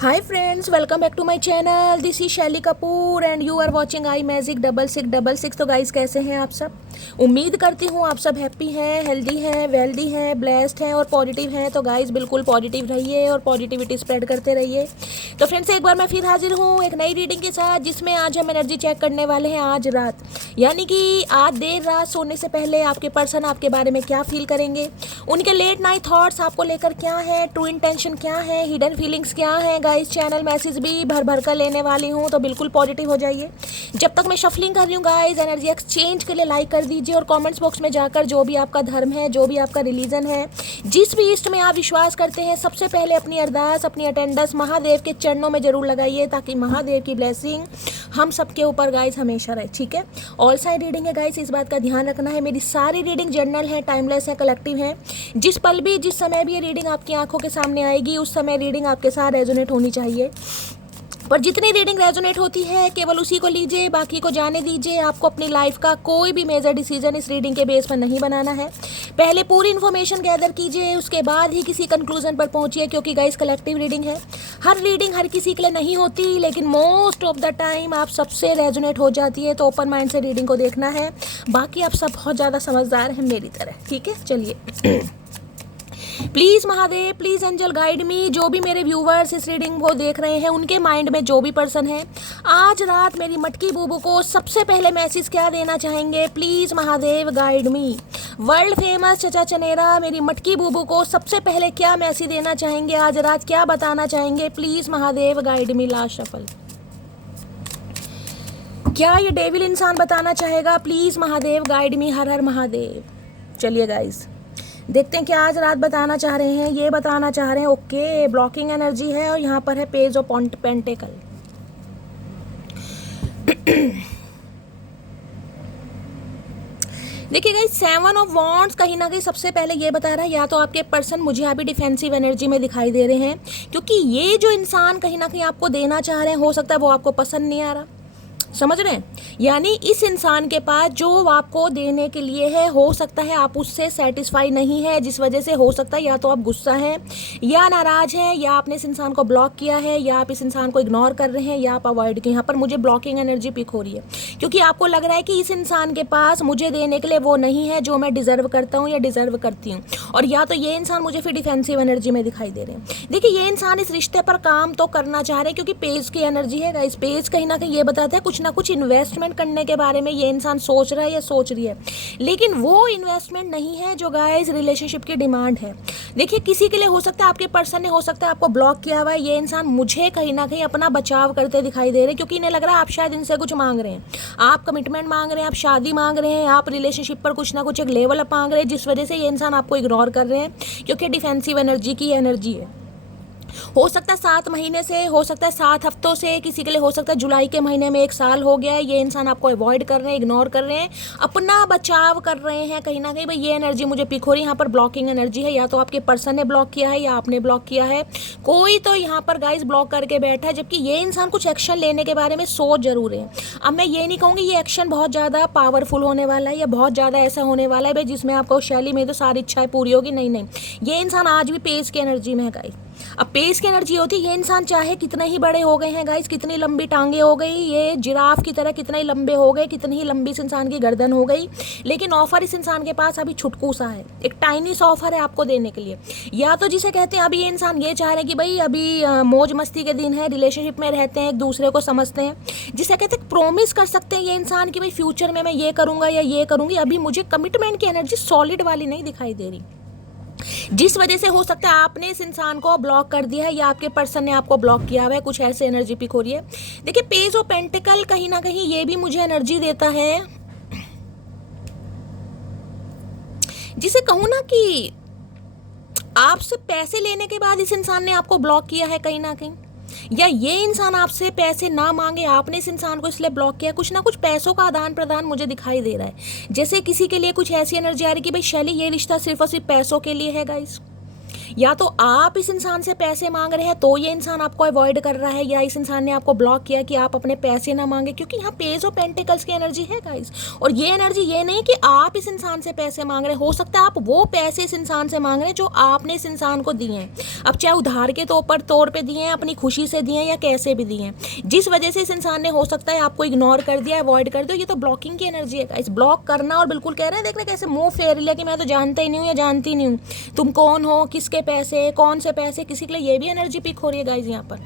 Hi friends, welcome back to my channel. This is Shaily Kapoor and you are watching I magic 6666। तो guys कैसे हैं आप सब? उम्मीद करती हूँ आप सब हैप्पी हैं, हेल्दी हैं, वेल्दी हैं, ब्लेस्ड हैं और पॉजिटिव हैं। तो गाइस बिल्कुल पॉजिटिव रहिए और पॉजिटिविटी स्प्रेड करते रहिए। तो फ्रेंड्स एक बार मैं फिर हाजिर हूँ एक नई रीडिंग के साथ, जिसमें आज हम एनर्जी चेक करने वाले हैं आज रात, यानी कि आज देर रात सोने से पहले आपके पर्सन आपके बारे में क्या फील करेंगे, उनके लेट नाइट थॉट्स आपको लेकर क्या है, ट्रू इंटेंशन क्या है, हिडन फीलिंग्स क्या है। गाइस चैनल मैसेज भी भर भर कर लेने वाली हूँ, तो बिल्कुल पॉजिटिव हो जाइए। जब तक मैं शफलिंग कर रही हूँ गाइस, एनर्जी एक्सचेंज के लिए लाइक कर दीजिए और कमेंट्स बॉक्स में जाकर जो भी आपका धर्म है, जो भी आपका रिलीजन है, जिस भी इष्ट में आप विश्वास करते हैं, सबसे पहले अपनी अरदास, अपनी अटेंडेंस महादेव के चरणों में जरूर लगाइए, ताकि महादेव की ब्लेसिंग हम सबके ऊपर गाइस हमेशा रहे। ठीक है, ऑल साइड रीडिंग है गाइस, इस बात का ध्यान रखना है। मेरी सारी रीडिंग जनरल है, टाइमलेस है, कलेक्टिव है। जिस पल भी, जिस समय भी ये रीडिंग आपकी आंखों के सामने आएगी, उस समय रीडिंग आपके साथ रेजोनेट होनी चाहिए। पर जितनी रीडिंग रेजोनेट होती है केवल उसी को लीजिए, बाकी को जाने दीजिए। आपको अपनी लाइफ का कोई भी मेजर डिसीजन इस रीडिंग के बेस पर नहीं बनाना है। पहले पूरी इन्फॉर्मेशन गैदर कीजिए, उसके बाद ही किसी कंक्लूजन पर पहुंचिए, क्योंकि गाइस कलेक्टिव रीडिंग है। हर रीडिंग हर किसी के लिए नहीं होती, लेकिन मोस्ट ऑफ द टाइम आप सबसे रेजोनेट हो जाती है। तो ओपन माइंड से रीडिंग को देखना है। बाकी आप सब बहुत ज़्यादा समझदार हैं मेरी तरह। ठीक है, चलिए। Please Mahadev, please angel guide me. जो भी मेरे व्यूवर्स इस रीडिंग को देख रहे हैं, उनके माइंड में जो भी पर्सन है, आज रात मेरी मटकी बूबू को सबसे पहले मैसेज क्या देना चाहेंगे? Please Mahadev guide me. World famous चचा चनेरा मेरी मटकी बूबू को सबसे पहले क्या मैसेज देना चाहेंगे? आज रात क्या बताना चाहेंगे? Please Mahadev guide me. Last shuffle. क्या ये डेविल इंसान बताना चाहेगा? Please Mahadev guide me. Har Har Mahadev. चलिए गाइस देखते हैं क्या आज रात बताना चाह रहे हैं। ये बताना चाह रहे हैं ओके, ब्लॉकिंग एनर्जी है और यहाँ पर है पेज ऑफ पेंटेकल। देखिए गाइस, 7 ऑफ वॉन्ड्स कहीं ना कहीं सबसे पहले ये बता रहा है, या तो आपके पर्सन मुझे अभी डिफेंसिव एनर्जी में दिखाई दे रहे हैं, क्योंकि ये जो इंसान कहीं ना कहीं आपको देना चाह रहे हैं, हो सकता है वो आपको पसंद नहीं आ रहा। समझ रहे हैं? यानी इस इंसान के पास जो आपको देने के लिए है, हो सकता है आप उससे सेटिस्फाई नहीं है, जिस वजह से हो सकता है या तो आप गुस्सा हैं या नाराज हैं, या आपने इस इंसान को ब्लॉक किया है, या आप इस इंसान को इग्नोर कर रहे हैं, या आप अवॉइड किए। यहाँ पर मुझे ब्लॉकिंग एनर्जी पिक हो रही है, क्योंकि आपको लग रहा है कि इस इंसान के पास मुझे देने के लिए वो नहीं है जो मैं डिजर्व करता हूँ या डिजर्व करती हूँ। और या तो ये इंसान मुझे फिर डिफेंसिव एनर्जी में दिखाई दे रहे हैं। देखिए, ये इंसान इस रिश्ते पर काम तो करना चाह रहे हैं, क्योंकि पेज की एनर्जी है गाइस। पेज कहीं ना कहीं ये बताता है कुछ ना कुछ इन्वेस्टमेंट करने के बारे में ये इंसान सोच रहा है या सोच रही है, लेकिन वो इन्वेस्टमेंट नहीं है जो गाइस रिलेशनशिप की डिमांड है। देखिए, किसी के लिए हो सकता है आपके पर्सन ने हो सकता है आपको ब्लॉक किया हुआ है। ये इंसान मुझे कहीं ना कहीं अपना बचाव करते दिखाई दे रहे हैं, क्योंकि इन्हें लग रहा है आप शायद इनसे कुछ मांग रहे हैं, आप कमिटमेंट मांग रहे हैं, आप शादी मांग रहे हैं, आप रिलेशनशिप पर कुछ ना कुछ एक लेवल अप मांग रहे हैं, जिस वजह से ये इंसान आपको इग्नोर कर रहे हैं, क्योंकि डिफेंसिव एनर्जी की एनर्जी है। हो सकता है 7 महीने से, हो सकता है 7 हफ्तों से, किसी के लिए हो सकता है जुलाई के महीने में 1 साल हो गया है। ये इंसान आपको अवॉइड कर रहे हैं, इग्नोर कर रहे हैं, अपना बचाव कर रहे हैं कहीं ना कहीं। भाई ये एनर्जी मुझे पिक हो रही है। यहाँ पर ब्लॉकिंग एनर्जी है, या तो आपके पर्सन ने ब्लॉक किया है या आपने ब्लॉक किया है। कोई तो यहाँ पर गाइस ब्लॉक करके बैठा है, जबकि ये इंसान कुछ एक्शन लेने के बारे में सोच जरूर है। अब मैं ये नहीं कहूँगी ये एक्शन बहुत ज़्यादा पावरफुल होने वाला है या बहुत ज़्यादा ऐसा होने वाला है भाई जिसमें आपको शैली में तो सारी इच्छाएं पूरी होगी। नहीं नहीं, ये इंसान आज भी पेज की एनर्जी में है गाइस। अब पेज की एनर्जी होती है, ये इंसान चाहे कितने ही बड़े हो गए हैं गाइस, कितनी लंबी टांगे हो गई, ये जिराफ की तरह कितने ही लंबे हो गए, कितनी ही लंबी इस इंसान की गर्दन हो गई, लेकिन ऑफर इस इंसान के पास अभी छुटकू सा है, एक टाइनी सा ऑफर है आपको देने के लिए। या तो जिसे कहते हैं अभी ये इंसान ये चाह रहे हैं कि भाई अभी मौज मस्ती के दिन है, रिलेशनशिप में रहते हैं, एक दूसरे को समझते हैं, जिसे कहते हैं प्रोमिस कर सकते हैं ये इंसान कि भाई फ्यूचर में मैं ये करूँगा या ये करूँगी। अभी मुझे कमिटमेंट की एनर्जी सॉलिड वाली नहीं दिखाई दे रही, जिस वजह से हो सकता है आपने इस इंसान को ब्लॉक कर दिया है या आपके पर्सन ने आपको ब्लॉक किया हुआ है। कुछ ऐसे एनर्जी पिक हो रही है। देखिए, पेज ऑफ पेंटिकल कहीं ना कहीं ये भी मुझे एनर्जी देता है, जिसे कहूँ ना कि आपसे पैसे लेने के बाद इस इंसान ने आपको ब्लॉक किया है कहीं ना कहीं, या ये इंसान आपसे पैसे ना मांगे, आपने इस इंसान को इसलिए ब्लॉक किया। कुछ ना कुछ पैसों का आदान प्रदान मुझे दिखाई दे रहा है, जैसे किसी के लिए कुछ ऐसी एनर्जी आ रही कि भाई शैली ये रिश्ता सिर्फ और सिर्फ पैसों के लिए है गाइस, या तो आप इस इंसान से पैसे मांग रहे हैं तो ये इंसान आपको अवॉइड कर रहा है, या इस इंसान ने आपको ब्लॉक किया कि आप अपने पैसे ना मांगे, क्योंकि यहाँ पेज ऑफ पेंटिकल्स की एनर्जी है गाइस। और ये एनर्जी ये नहीं कि आप इस इंसान से पैसे मांग रहे हैं, हो सकता है आप वो पैसे इस इंसान से मांग रहे हैं जो आपने इस इंसान को दिए हैं, अब चाहे उधार के तौर पे दिए हैं, अपनी खुशी से दिए हैं, या कैसे भी दिए हैं, जिस वजह से इस इंसान ने हो सकता है आपको इग्नोर कर दिया, अवॉइड कर दो। ये तो ब्लॉकिंग की एनर्जी है गाइस, ब्लॉक करना। और बिल्कुल कह रहे हैं, देख रहे कैसे मुंह फेर लिया कि मैं तो जानता ही नहीं हूँ या जानती नहीं हूँ, तुम कौन हो, किसके पैसे, कौन से पैसे, किसी के लिए ये भी एनर्जी पिक हो रही है गाइस यहाँ पर।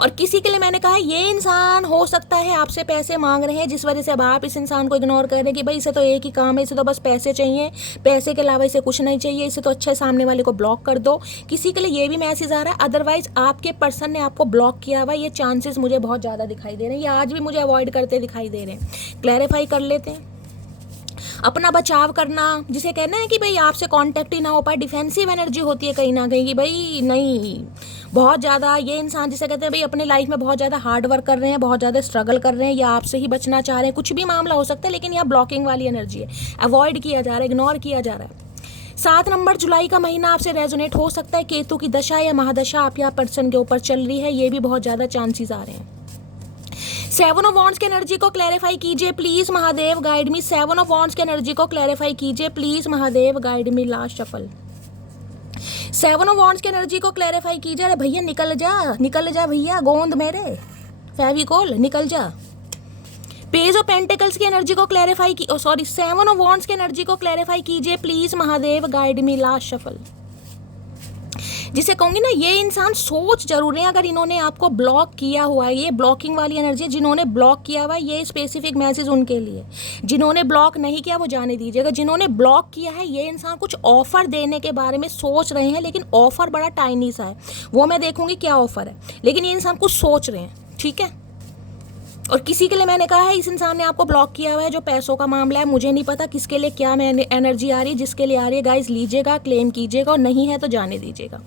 और किसी के लिए मैंने कहा ये इंसान हो सकता है आपसे पैसे मांग रहे हैं, जिस वजह से अब आप इस इंसान को इग्नोर कर रहे हैं कि भाई इसे तो एक ही काम है, इसे तो बस पैसे चाहिए, पैसे के अलावा इसे कुछ नहीं चाहिए, इसे तो अच्छे सामने वाले को ब्लॉक कर दो। किसी के लिए ये भी मैसेज आ रहा है, अदरवाइज आपके पर्सन ने आपको ब्लॉक किया हुआ, ये चांसेस मुझे बहुत ज़्यादा दिखाई दे रहे हैं, ये आज भी मुझे अवॉइड करते दिखाई दे रहे हैं। क्लैरिफाई कर लेते हैं। अपना बचाव करना, जिसे कहना है कि भाई आपसे कांटेक्ट ही ना हो पाए, डिफेंसिव एनर्जी होती है कहीं ना कहीं कि भाई नहीं, बहुत ज़्यादा ये इंसान जिसे कहते हैं भाई अपने लाइफ में बहुत ज़्यादा हार्ड वर्क कर रहे हैं, बहुत ज़्यादा स्ट्रगल कर रहे हैं, या आपसे ही बचना चाह रहे हैं, कुछ भी मामला हो सकता है, लेकिन यहाँ ब्लॉकिंग वाली एनर्जी है, अवॉइड किया जा रहा है, इग्नोर किया जा रहा है। 7 नंबर जुलाई का महीना आपसे रेजोनेट हो सकता है, केतु की दशा या महादशा आप या पर्सन के ऊपर चल रही है, ये भी बहुत ज़्यादा चांसेस आ रहे हैं। 7 ऑफ वॉन्ड्स की एनर्जी को क्लैरिफाई कीजिए please Mahadev, guide me. 7 of wands की एनर्जी को क्लैरिफाई कीजिए please Mahadev, guide me. Last shuffle. 7 of wands की एनर्जी को क्लैरिफाई कीजिए। अरे भैया निकल जा भैया, गोंद मेरे फेविकोल निकल जा। पेज ऑफ पेंटिकल्स की एनर्जी को क्लैरिफाई की, 7 ऑफ वॉन्ड्स की एनर्जी को क्लैरिफाई कीजिए please Mahadev, guide me. Last shuffle. जिसे कहूंगी ना, ये इंसान सोच जरूर है, अगर इन्होंने आपको ब्लॉक किया हुआ है, ये ब्लॉकिंग वाली एनर्जी, जिन्होंने ब्लॉक किया हुआ है ये स्पेसिफिक मैसेज उनके लिए, जिन्होंने ब्लॉक नहीं किया वो जाने दीजिएगा। जिन्होंने ब्लॉक किया है ये इंसान कुछ ऑफर देने के बारे में सोच रहे हैं, लेकिन ऑफर बड़ा टाइनी सा है, वो मैं देखूंगी क्या ऑफर है, लेकिन ये इंसान कुछ सोच रहे हैं, ठीक है। और किसी के लिए मैंने कहा है इस इंसान ने आपको ब्लॉक किया हुआ है, जो पैसों का मामला है, मुझे नहीं पता किसके लिए क्या एनर्जी आ रही है, जिसके लिए आ रही है गाइस लीजिएगा, क्लेम कीजिएगा, और नहीं है तो जाने दीजिएगा,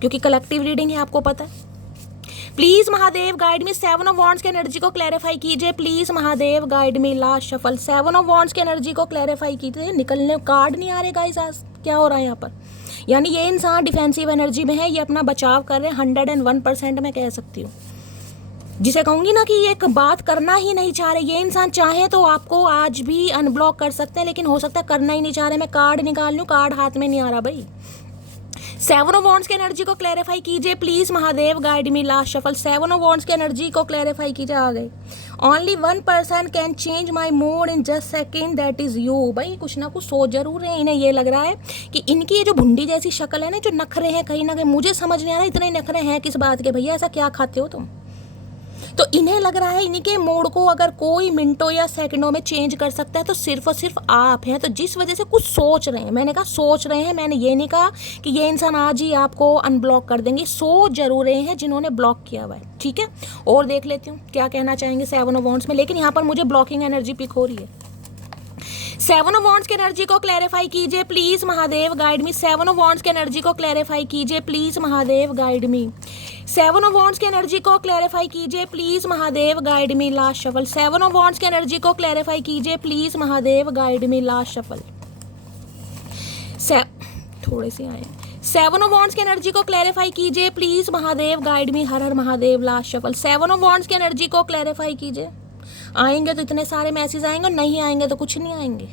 क्योंकि कलेक्टिव रीडिंग है, आपको पता है। Please Mahadev guide me. 7 of wands की एनर्जी को क्लैरिफाई कीजिए please Mahadev, guide me. Last shuffle. 7 of wands की एनर्जी को क्लैरिफाई कीजिए। निकलने कार्ड नहीं आ रहे गाइस, आज क्या हो रहा है यहाँ पर, यानी ये इंसान डिफेंसिव एनर्जी में है, ये अपना बचाव कर रहे हैं 101% मैं कह सकती हूँ, जिसे कहूंगी ना कि ये एक बात करना ही नहीं चाह रहे। ये इंसान चाहे तो आपको आज भी अनब्लॉक कर सकते हैं, लेकिन हो सकता है करना ही नहीं चाह रहे। मैं कार्ड निकाल लूं, कार्ड हाथ में नहीं आ रहा भाई। 7 ऑफ वॉन्ड्स की एनर्जी को क्लैरिफाई कीजिए please Mahadev, guide me. Last shuffle. 7 of wands की एनर्जी को क्लैरिफाई कीजिए। आ गए। Only 1 person can change my mood in just second, that is you. भाई कुछ ना कुछ सोच जरूर है, इन्हें ये लग रहा है कि इनकी ये जो भुंडी जैसी शक्ल है ना, जो नखरे हैं कहीं ना कहीं, मुझे समझ नहीं आ रहा इतने नखरे हैं किस बात के भैया, ऐसा क्या खाते हो तुम। तो इन्हें लग रहा है इनके मूड को अगर कोई मिनटों या सेकंडों में चेंज कर सकता है तो सिर्फ और सिर्फ आप हैं। तो जिस वजह से कुछ सोच रहे हैं, मैंने कहा सोच रहे हैं, मैंने ये नहीं कहा कि ये इंसान आज ही आपको अनब्लॉक कर देंगे, सोच जरूर रहे हैं जिन्होंने ब्लॉक किया हुआ है, ठीक है। और देख लेती हूँ क्या कहना चाहेंगे 7 ऑफ वॉन्ड्स में, लेकिन यहाँ पर मुझे ब्लॉकिंग एनर्जी पिक हो रही है। 7 ऑफ वॉन्ड्स की एनर्जी को क्लैरिफाई कीजिए please Mahadev, guide me. 7 of wands की एनर्जी को क्लैरिफाई कीजिए please Mahadev, guide me. 7 of wands की एनर्जी को क्लैरिफाई कीजिए please Mahadev, guide me. Last shuffle. 7 of wands की एनर्जी को क्लैरिफाई कीजिए please Mahadev, guide me. Last shuffle. थोड़े से आए। 7 ऑफ वॉन्ड्स की एनर्जी को क्लैरिफाई कीजिए please Mahadev, guide me. Har Har Mahadev. Last shuffle. 7 of wands की एनर्जी को क्लैरिफाई कीजिए। आएंगे तो इतने सारे मैसेज आएंगे, और नहीं आएंगे तो कुछ नहीं आएंगे।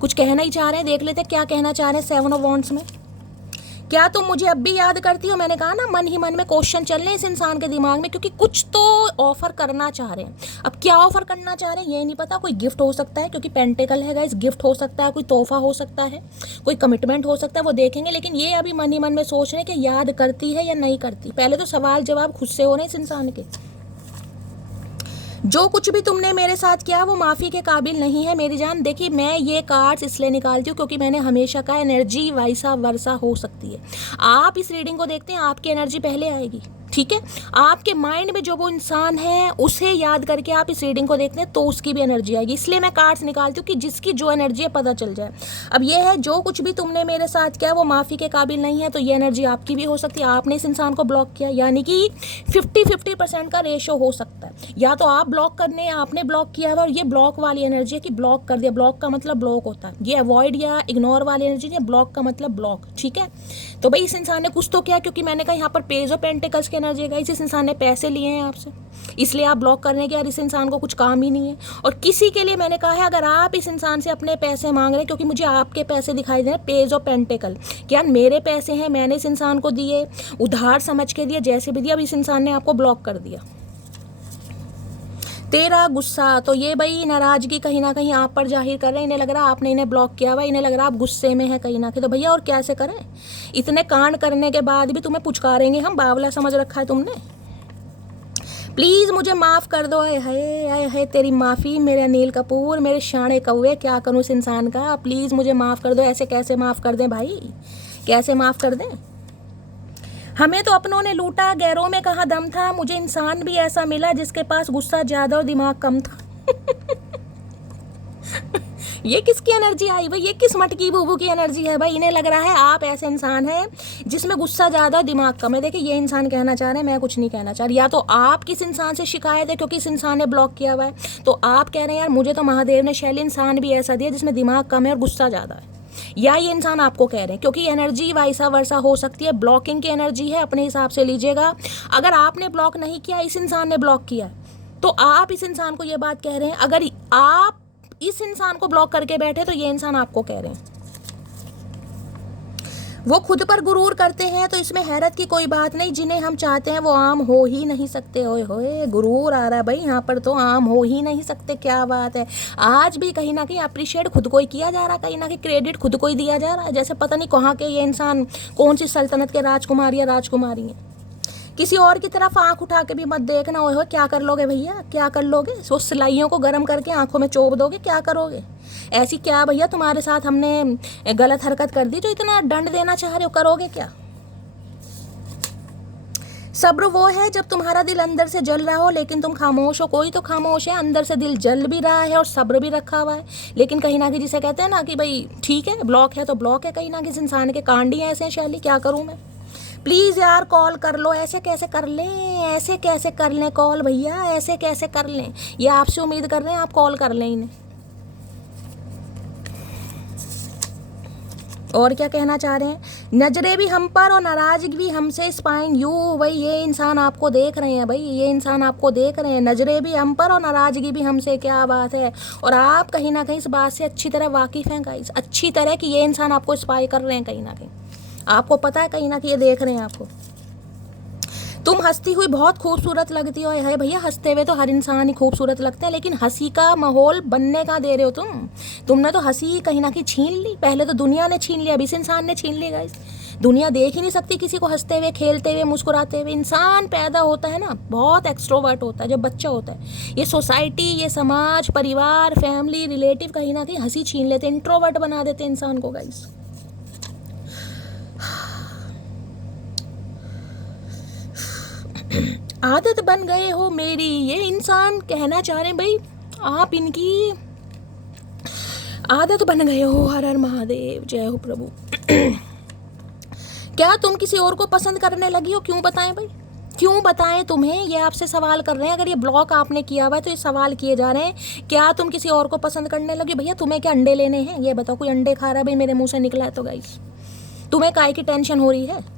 कुछ कहना ही चाह रहे हैं, देख लेते हैं क्या कहना चाह रहे हैं 7 ऑफ वॉन्ड्स में। क्या तुम मुझे अब भी याद करती हो? मैंने कहा ना, मन ही मन में क्वेश्चन चल रहे हैं इस इंसान के दिमाग में, क्योंकि कुछ तो ऑफर करना चाह रहे हैं। अब क्या ऑफर करना चाह रहे हैं ये नहीं पता। कोई गिफ्ट हो सकता है, क्योंकि पेंटिकल है गाइस, गिफ्ट हो सकता है, कोई तोहफा हो सकता है, कोई कमिटमेंट हो सकता है, वो देखेंगे। लेकिन ये अभी मन ही मन में सोच रहे हैं कि याद करती है या नहीं करती। पहले तो सवाल जवाब खुद से हो रहे हैं इस इंसान के। जो कुछ भी तुमने मेरे साथ किया वो माफ़ी के काबिल नहीं है मेरी जान। देखिए मैं ये कार्ड्स इसलिए निकालती हूँ क्योंकि मैंने हमेशा कहा एनर्जी वैसा वर्षा हो सकती है। आप इस रीडिंग को देखते हैं, आपकी एनर्जी पहले आएगी, ठीक है। आपके माइंड में जो वो इंसान है उसे याद करके आप इस रीडिंग को देखते हैं तो उसकी भी एनर्जी आएगी। इसलिए मैं कार्ड्स निकालती हूँ कि जिसकी जो एनर्जी है पता चल जाए। अब ये है, जो कुछ भी तुमने मेरे साथ किया वो माफ़ी के काबिल नहीं है, तो ये एनर्जी आपकी भी हो सकती है। आपने इस इंसान को ब्लॉक किया, यानी कि 50-50% का रेशो हो सकता है। या तो आप ब्लॉक करने या आपने ब्लॉक किया हुआ, और ये ब्लॉक वाली एनर्जी है कि ब्लॉक कर दिया। ब्लॉक का मतलब ब्लॉक होता है, ये अवॉइड या इग्नोर वाली एनर्जी है। ब्लॉक का मतलब ब्लॉक, ठीक है। तो भाई इस इंसान ने कुछ तो किया, क्योंकि मैंने कहा यहाँ पर पेज ऑफ पेंटिकल्स की एनर्जी है। इस इंसान ने पैसे लिए हैं आपसे, इसलिए आप ब्लॉक करने के, यार इस इंसान को कुछ काम ही नहीं है। और किसी के लिए मैंने कहा है, अगर आप इस इंसान से अपने पैसे मांग रहे हैं, क्योंकि मुझे आपके पैसे दिखाई दे रहे हैं, पेज ऑफ पेंटिकल, क्या मेरे पैसे हैं, मैंने इस इंसान को दिए, उधार समझ के दिया, जैसे भी दिया, अब इस इंसान ने आपको ब्लॉक कर दिया। तेरा गुस्सा, तो ये भाई नाराजगी कहीं ना कहीं आप पर जाहिर कर रहे हैं। इन्हें लग रहा है आपने इन्हें ब्लॉक किया हुआ, इन्हें लग रहा है आप गुस्से में है कहीं ना कहीं। तो भैया और कैसे करें, इतने कांड करने के बाद भी तुम्हें पुचकारेंगे हम, बावला समझ रखा है तुमने। प्लीज़ मुझे माफ़ कर दो। आए हाय आए हाय, तेरी माफ़ी मेरे अनिल कपूर, मेरे शाणे कौवे, क्या करूँ इस इंसान का। प्लीज़ मुझे माफ़ कर दो। ऐसे कैसे माफ़ कर दें भाई, कैसे माफ़ कर दें। हमें तो अपनों ने लूटा, गैरों में कहाँ दम था। मुझे इंसान भी ऐसा मिला जिसके पास गुस्सा ज़्यादा और दिमाग कम था। ये किसकी एनर्जी आई भाई, ये किस मटकी बूबू की एनर्जी है भाई। इन्हें लग रहा है आप ऐसे इंसान हैं जिसमें गुस्सा ज़्यादा और दिमाग कम है। देखिए ये इंसान कहना चाह रहे हैं, मैं कुछ नहीं कहना चाह रही। या तो आप किस इंसान से शिकायत है क्योंकि इस इंसान ने ब्लॉक किया हुआ है, तो आप कह रहे हैं यार मुझे तो महादेव ने शैली इंसान भी ऐसा दिया जिसमें दिमाग कम है और गुस्सा ज़्यादा है। या ये इंसान आपको कह रहे हैं, क्योंकि एनर्जी वाइसा वर्सा हो सकती है। ब्लॉकिंग की एनर्जी है, अपने हिसाब से लीजिएगा। अगर आपने ब्लॉक नहीं किया, इस इंसान ने ब्लॉक किया, तो आप इस इंसान को ये बात कह रहे हैं। अगर आप इस इंसान को ब्लॉक करके बैठे तो ये इंसान आपको कह रहे हैं। वो खुद पर गुरूर करते हैं, तो इसमें हैरत की कोई बात नहीं। जिन्हें हम चाहते हैं वो आम हो ही नहीं सकते। ओए होए, गुरूर आ रहा है भाई यहाँ पर, तो आम हो ही नहीं सकते। क्या बात है। आज भी कहीं ना कहीं अप्रिशिएट खुद को ही किया जा रहा है, कहीं ना कहीं क्रेडिट खुद को ही दिया जा रहा है। जैसे पता नहीं कहाँ के ये इंसान, कौन सी सल्तनत के राजकुमार या राजकुमारी हैं। किसी और की तरफ आंख उठा के भी मत देखना। ओए हो, क्या कर लोगे भैया, क्या कर लोगे। वो सिलाइयों को गर्म करके आंखों में चोप दोगे, क्या करोगे। ऐसी क्या भैया तुम्हारे साथ हमने गलत हरकत कर दी जो इतना दंड देना चाह रहे हो, करोगे क्या। सब्र वो है जब तुम्हारा दिल अंदर से जल रहा हो लेकिन तुम खामोश हो। कोई तो खामोश है, अंदर से दिल जल भी रहा है और सब्र भी रखा हुआ है, लेकिन कहीं ना कहीं जिसे कहते हैं ना कि भाई ठीक है ब्लॉक है तो ब्लॉक है। कहीं ना कहीं इंसान के कांड ही ऐसे हैं शैली, क्या करूँ मैं। प्लीज़ यार कॉल कर लो। ऐसे कैसे कर लें, ऐसे कैसे कर लें कॉल भैया, ऐसे कैसे कर लें। ये आपसे उम्मीद कर रहे हैं आप कॉल कर लें इन्हें। और क्या कहना चाह रहे हैं। नजरें भी हम पर और नाराजगी भी हमसे स्पाइंग यू। भाई ये इंसान आपको देख रहे हैं, भाई ये इंसान आपको देख रहे हैं। नजरें भी हम पर और नाराजगी भी हमसे, क्या बात है। और आप कहीं ना कहीं इस बात से अच्छी तरह वाकिफ़ हैं गाइस, अच्छी तरह कि ये इंसान आपको स्पाई कर रहे हैं। कहीं ना कहीं आपको पता है, कहीं ना कहीं ये देख रहे हैं आपको। तुम हंसती हुई बहुत खूबसूरत लगती हो। है भैया, हंसते हुए तो हर इंसान ही खूबसूरत लगता है, लेकिन हंसी का माहौल बनने का दे रहे हो तुमने तो हंसी कहीं ना कहीं छीन ली। पहले तो दुनिया ने छीन लिया, अब इस इंसान ने छीन ली गाइस। दुनिया देख ही नहीं सकती किसी को हंसते हुए, खेलते हुए, मुस्कुराते हुए। इंसान पैदा होता है ना बहुत एक्सट्रोवर्ट होता है जब बच्चा होता है। ये सोसाइटी, ये समाज, परिवार, फैमिली, रिलेटिव कहीं ना कहीं हंसी छीन लेते, इंट्रोवर्ट बना देते इंसान को गाइस। आदत बन गए हो मेरी, ये इंसान कहना चाह रहे हैं भाई आप इनकी आदत बन गए हो। हर हर महादेव, जय हो प्रभु। क्या तुम किसी और को पसंद करने लगी हो। क्यों बताएं भाई, क्यों बताएं तुम्हें, ये आपसे सवाल कर रहे हैं। अगर ये ब्लॉक आपने किया हुआ है तो ये सवाल किए जा रहे हैं, क्या तुम किसी और को पसंद करने लगी। भैया तुम्हें क्या अंडे लेने हैं, ये बताओ। कोई अंडे खा रहा है भाई, मेरे मुंह से निकला है तो गाइस। तुम्हें काय की टेंशन हो रही है।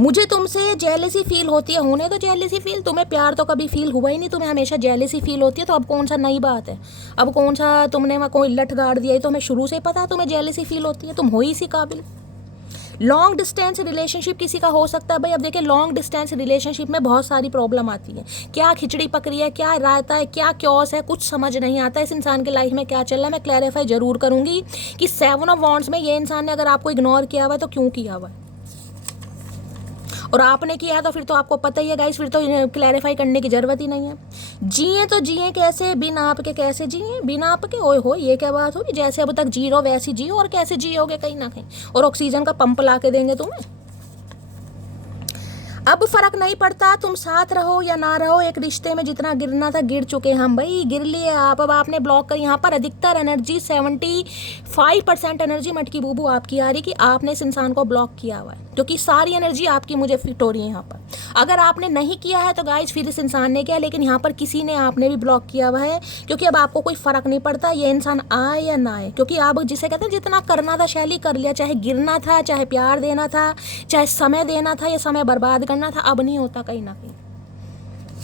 मुझे तुमसे जेलसी फील होती है, होने तो जेलसी फील। तुम्हें प्यार तो कभी फील हुआ ही नहीं, तुम्हें हमेशा जेलसी फील होती है। तो अब कौन सा नई बात है, अब कौन सा तुमने वहाँ कोई लठ गाड़ दिया है। तो हमें शुरू से ही पता है तुम्हें जेलसी फील होती है, तुम हो ही इसी काबिल। लॉन्ग डिस्टेंस रिलेशनशिप किसी का हो सकता है भाई। अब देखिए लॉन्ग डिस्टेंस रिलेशनशिप में बहुत सारी प्रॉब्लम आती है। क्या खिचड़ी पक रही है, क्या रायता है, क्या क्योस है, कुछ समझ नहीं आता इस इंसान की लाइफ में क्या चल रहा है। मैं क्लैरिफाई जरूर करूंगी कि 7 ऑफ वॉन्ड्स में ये इंसान ने अगर आपको इग्नोर किया हुआ है तो क्यों किया हुआ है, और आपने किया तो फिर तो आपको पता ही है गाइस, फिर तो क्लैरिफाई करने की जरूरत ही नहीं है। जिए तो जिए कैसे, बिन आपके कैसे जिए, बिना आपके। ओए हो, ये क्या बात होगी। जैसे अब तक जी रहो वैसी जियो, और कैसे जियोगे कहीं ना कहीं, और ऑक्सीजन का पंप ला के देंगे तुम्हें। अब फर्क नहीं पड़ता तुम साथ रहो या ना रहो, एक रिश्ते में जितना गिरना था गिर चुके हम भाई, गिर लिए आप। अब आपने ब्लॉक कर, यहाँ पर अधिकतर एनर्जी 75% एनर्जी मटकी बूबू आपकी आ रही कि आपने इस इंसान को ब्लॉक किया हुआ है, क्योंकि सारी एनर्जी आपकी मुझे फिट हो रही है यहाँ पर। अगर आपने नहीं किया है तो गाइज फिर इस इंसान ने किया, लेकिन यहाँ पर किसी ने आपने भी ब्लॉक किया हुआ है, क्योंकि अब आपको कोई फर्क नहीं पड़ता ये इंसान आए या ना आए, क्योंकि आप जिसे कहते हैं जितना करना था शैली कर लिया, चाहे गिरना था, चाहे प्यार देना था, चाहे समय देना था या समय बर्बाद करना था, अब नहीं होता कहीं ना कहीं।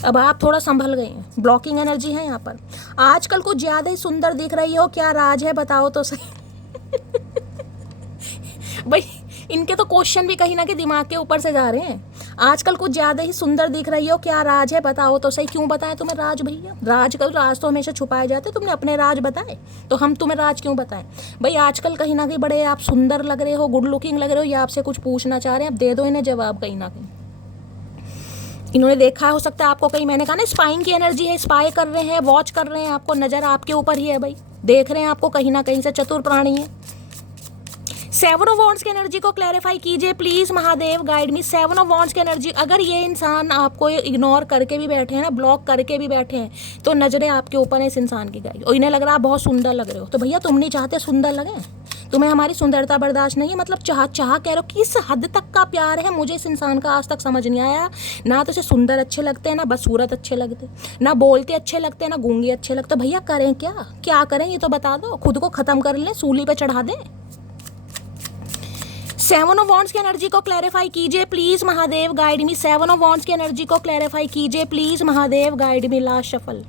अब आप थोड़ा संभल गए हैं, ब्लॉकिंग एनर्जी है यहाँ पर। आजकल कुछ ज़्यादा ही सुंदर दिख रही हो, क्या राज है बताओ तो सही। भाई इनके तो क्वेश्चन भी कहीं ना कहीं दिमाग के ऊपर से जा रहे हैं। आजकल कुछ ज़्यादा ही सुंदर दिख रही हो, क्या राज है बताओ तो सही। क्यों बताएं तुम्हें राज भैया? राज तो हमेशा छुपाए जाते, तुमने अपने राज बताए तो हम तुम्हें राज क्यों बताएं? भाई आजकल कहीं ना कहीं बड़े आप सुंदर लग रहे हो, गुड लुकिंग लग रहे हो, या आपसे कुछ पूछना चाह रहे हैं, अब दे दो इन्हें जवाब। कहीं ना कहीं इन्होंने देखा हो सकता है आपको, कहीं मैंने कहा ना स्पाइंग की एनर्जी है, स्पाई कर रहे हैं, वॉच कर रहे हैं आपको, नज़र आपके ऊपर ही है भाई, देख रहे हैं आपको, कहीं ना कहीं से चतुर प्राणी है। 7 ऑफ वॉन्ड्स की एनर्जी को क्लैरिफाई कीजिए please Mahadev, guide me. 7 of wands की एनर्जी, अगर ये इंसान आपको इग्नोर करके भी बैठे हैं ना, ब्लॉक करके भी बैठे हैं, तो नजरें आपके ऊपर है इस इंसान की गाइड, और इन्हें लग रहा है आप बहुत सुंदर लग रहे हो। तो भैया तुम नहीं चाहते सुंदर लगे? तुम्हें हमारी सुंदरता बर्दाश्त नहीं है? मतलब चाह कह रहे हो, किस हद तक का प्यार है मुझे इस इंसान का आज तक समझ नहीं आया। ना तो इसे सुंदर अच्छे लगते हैं, ना बस सूरत अच्छे लगते, ना बोलते अच्छे लगते हैं, ना गूंगे अच्छे लगते। भैया करें क्या, क्या करें ये तो बता दो, खुद को खत्म कर लें, सूली पे चढ़ा दें। 7 ऑफ वॉन्ड्स की एनर्जी को क्लैरिफाई कीजिए please Mahadev, guide me. 7 of wands की एनर्जी को क्लैरिफाई कीजिए please Mahadev, guide me. Last shuffle.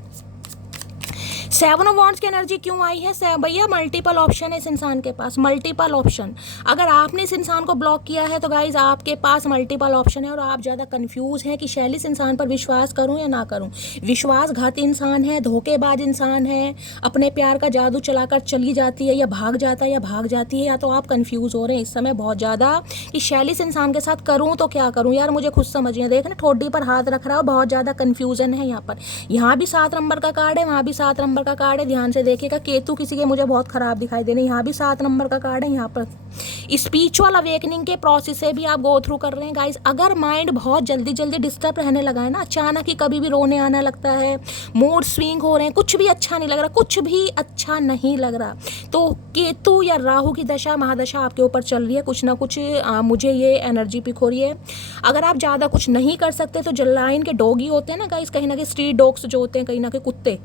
7 of wands की एनर्जी क्यों आई है भैया? मल्टीपल ऑप्शन है इस इंसान के पास, मल्टीपल ऑप्शन। अगर आपने इस इंसान को ब्लॉक किया है तो गाइज आपके पास मल्टीपल ऑप्शन है, और आप ज़्यादा कंफ्यूज हैं कि शैली इस इंसान पर विश्वास करूं या ना करूं। विश्वासघाती इंसान है, धोखेबाज इंसान है, अपने प्यार का जादू चलाकर चली जाती है, या भाग जाता है या भाग जाती है, या तो आप कंफ्यूज हो रहे हैं इस समय बहुत ज़्यादा कि शैली इस इंसान के साथ करूँ तो क्या करूँ यार, मुझे खुद समझिए। देख ना ठोडी पर हाथ रख रहा हो, बहुत ज़्यादा कन्फ्यूजन है यहाँ पर। यहाँ भी 7 नंबर का कार्ड है, वहाँ भी 7 नंबर का कार्ड है, ध्यान से देखिएगा। केतु किसी के मुझे बहुत खराब दिखाई दे रहे हैं, यहाँ भी 7 नंबर का कार्ड है। यहाँ पर स्पिरिचुअल अवेकनिंग के प्रोसेस से भी आप गो थ्रू कर रहे हैं गाइस। अगर माइंड बहुत जल्दी जल्दी डिस्टर्ब रहने लगा है ना, अचानक ही कभी भी रोने आना लगता है, मूड स्विंग हो रहे हैं, कुछ भी अच्छा नहीं लग रहा, कुछ भी अच्छा नहीं लग रहा, तो केतु या राहु की दशा महादशा आपके ऊपर चल रही है, कुछ ना कुछ मुझे ये एनर्जी पिक हो रही है। अगर आप ज़्यादा कुछ नहीं कर सकते तो जो लाइन के डॉगी होते हैं ना गाइस, कहीं ना कहीं स्ट्रीट डॉग्स जो होते हैं, कहीं ना कहीं कुत्ते,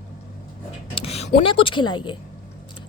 उन्हें कुछ खिलाइए,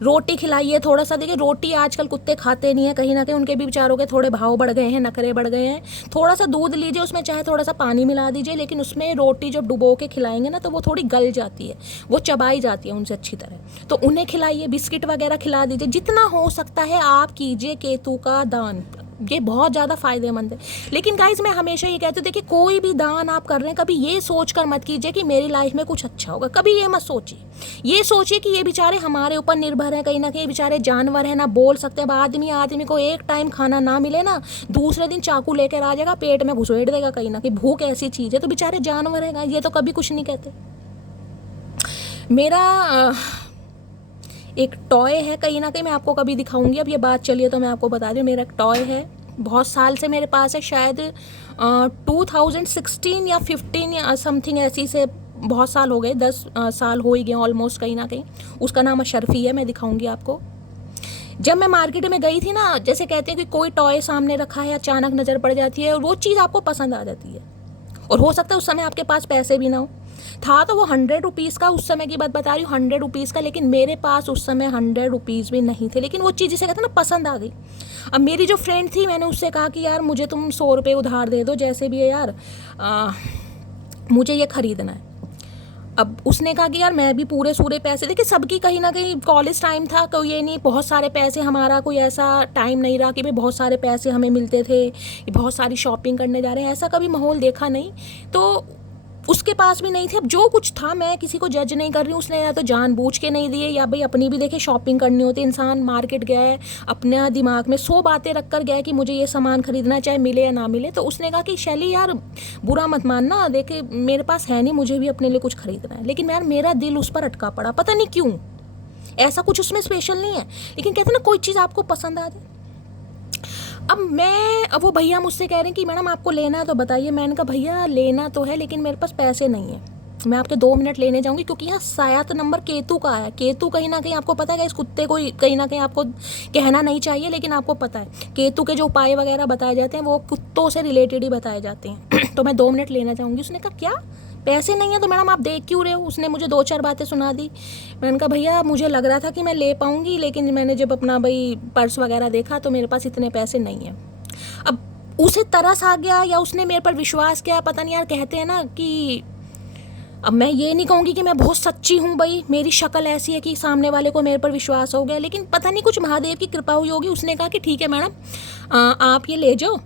रोटी खिलाइए थोड़ा सा। देखिए रोटी आजकल कुत्ते खाते नहीं है, कहीं ना कहीं उनके भी बेचारों के थोड़े भाव बढ़ गए हैं, नखरे बढ़ गए हैं। थोड़ा सा दूध लीजिए, उसमें चाहे थोड़ा सा पानी मिला दीजिए, लेकिन उसमें रोटी जब डुबो के खिलाएंगे ना तो वो थोड़ी गल जाती है, वो चबाई जाती है उनसे अच्छी तरह, तो उन्हें खिलाइए, बिस्किट वगैरह खिला दीजिए, जितना हो सकता है आप कीजिए केतु का दान, ये बहुत ज़्यादा फायदेमंद है। लेकिन गाइज मैं हमेशा ये कहती हूँ, देखिए कोई भी दान आप कर रहे हैं, कभी ये सोच कर मत कीजिए कि मेरी लाइफ में कुछ अच्छा होगा, कभी ये मत सोचिए। ये सोचिए कि ये बेचारे हमारे ऊपर निर्भर हैं, कहीं ना कहीं बेचारे जानवर हैं, ना बोल सकते हैं। आदमी को एक टाइम खाना ना मिले ना, दूसरे दिन चाकू लेकर आ जाएगा, पेट में घुसेड़ देगा, कहीं ना कहीं भूख ऐसी चीज़ है, तो बेचारे जानवर हैं, ये तो कभी कुछ नहीं कहते। मेरा एक टॉय है, कहीं ना कहीं मैं आपको कभी दिखाऊंगी, अब ये बात चलिए तो मैं आपको बता दूँ, मेरा एक टॉय है, बहुत साल से मेरे पास है, शायद 2016 या 15 या समथिंग ऐसी से बहुत साल हो गए, 10 साल हो ही गए ऑलमोस्ट कहीं ना कहीं। उसका नाम अशरफी है, मैं दिखाऊंगी आपको। जब मैं मार्केट में गई थी ना, जैसे कहते हैं कि कोई टॉय सामने रखा है, अचानक नज़र पड़ जाती है और वो चीज़ आपको पसंद आ जाती है, और हो सकता है उस समय आपके पास पैसे भी ना हो। था तो वो 100 रुपीज़ का, उस समय की बात बता रही हूँ, 100 रुपीज़ का, लेकिन मेरे पास उस समय 100 रुपीज़ भी नहीं थे, लेकिन वो चीज़ जिसे कहते हैं ना पसंद आ गई। अब मेरी जो फ्रेंड थी, मैंने उससे कहा कि यार मुझे तुम 100 रुपये उधार दे दो, जैसे भी है यार, मुझे ये ख़रीदना है। अब उसने कहा कि यार मैं भी पूरे सूरे पैसे, देखिए सबकी कहीं ना कहीं कॉलेज टाइम था, कोई ये नहीं बहुत सारे पैसे, हमारा कोई ऐसा टाइम नहीं रहा कि भाई बहुत सारे पैसे हमें मिलते थे, बहुत सारी शॉपिंग करने जा रहे हैं, ऐसा कभी माहौल देखा नहीं, तो उसके पास भी नहीं थे। अब जो कुछ था, मैं किसी को जज नहीं कर रही हूँ, उसने या तो जानबूझ के नहीं दिए, या भाई अपनी भी देखे शॉपिंग करनी होती, इंसान मार्केट गया है, अपने दिमाग में 100 बातें रख कर गया है कि मुझे ये सामान खरीदना है, चाहे मिले या ना मिले। तो उसने कहा कि शैली यार बुरा मत मानना, देखे मेरे पास है नहीं, मुझे भी अपने लिए कुछ खरीदना है, लेकिन यार मेरा दिल उस पर अटका पड़ा, पता नहीं क्यों, ऐसा कुछ उसमें स्पेशल नहीं है, लेकिन कहते हैं ना कोई चीज़ आपको पसंद आ जाए। अब वो भैया मुझसे कह रहे हैं कि मैडम आपको लेना है तो बताइए। मैंने कहा भैया लेना तो है लेकिन मेरे पास पैसे नहीं है, मैं आपके 2 मिनट लेने जाऊंगी, क्योंकि यहाँ शायद नंबर केतु का आया। केतु कहीं ना कहीं आपको पता है, इस कुत्ते को कहीं ना कहीं आपको कहना नहीं चाहिए, लेकिन आपको पता है केतु के जो उपाय वगैरह बताए जाते हैं वो कुत्तों से रिलेटेड ही बताए जाते हैं। तो मैं 2 मिनट लेना चाहूँगी। उसने कहा क्या पैसे नहीं है तो मैडम आप देख क्यों रहे हो? उसने मुझे 2-4 बातें सुना दी। मैंने कहा भैया मुझे लग रहा था कि मैं ले पाऊँगी, लेकिन मैंने जब अपना भाई पर्स वगैरह देखा तो मेरे पास इतने पैसे नहीं हैं। अब उसे तरस आ गया या उसने मेरे पर विश्वास किया, पता नहीं यार। कहते हैं ना कि अब मैं ये नहीं कहूँगी कि मैं बहुत सच्ची हूँ भाई, मेरी शक्ल ऐसी है कि सामने वाले को मेरे पर विश्वास हो गया, लेकिन पता नहीं कुछ महादेव की कृपा हुई होगी। उसने कहा कि ठीक है मैडम आप ये ले जाओ।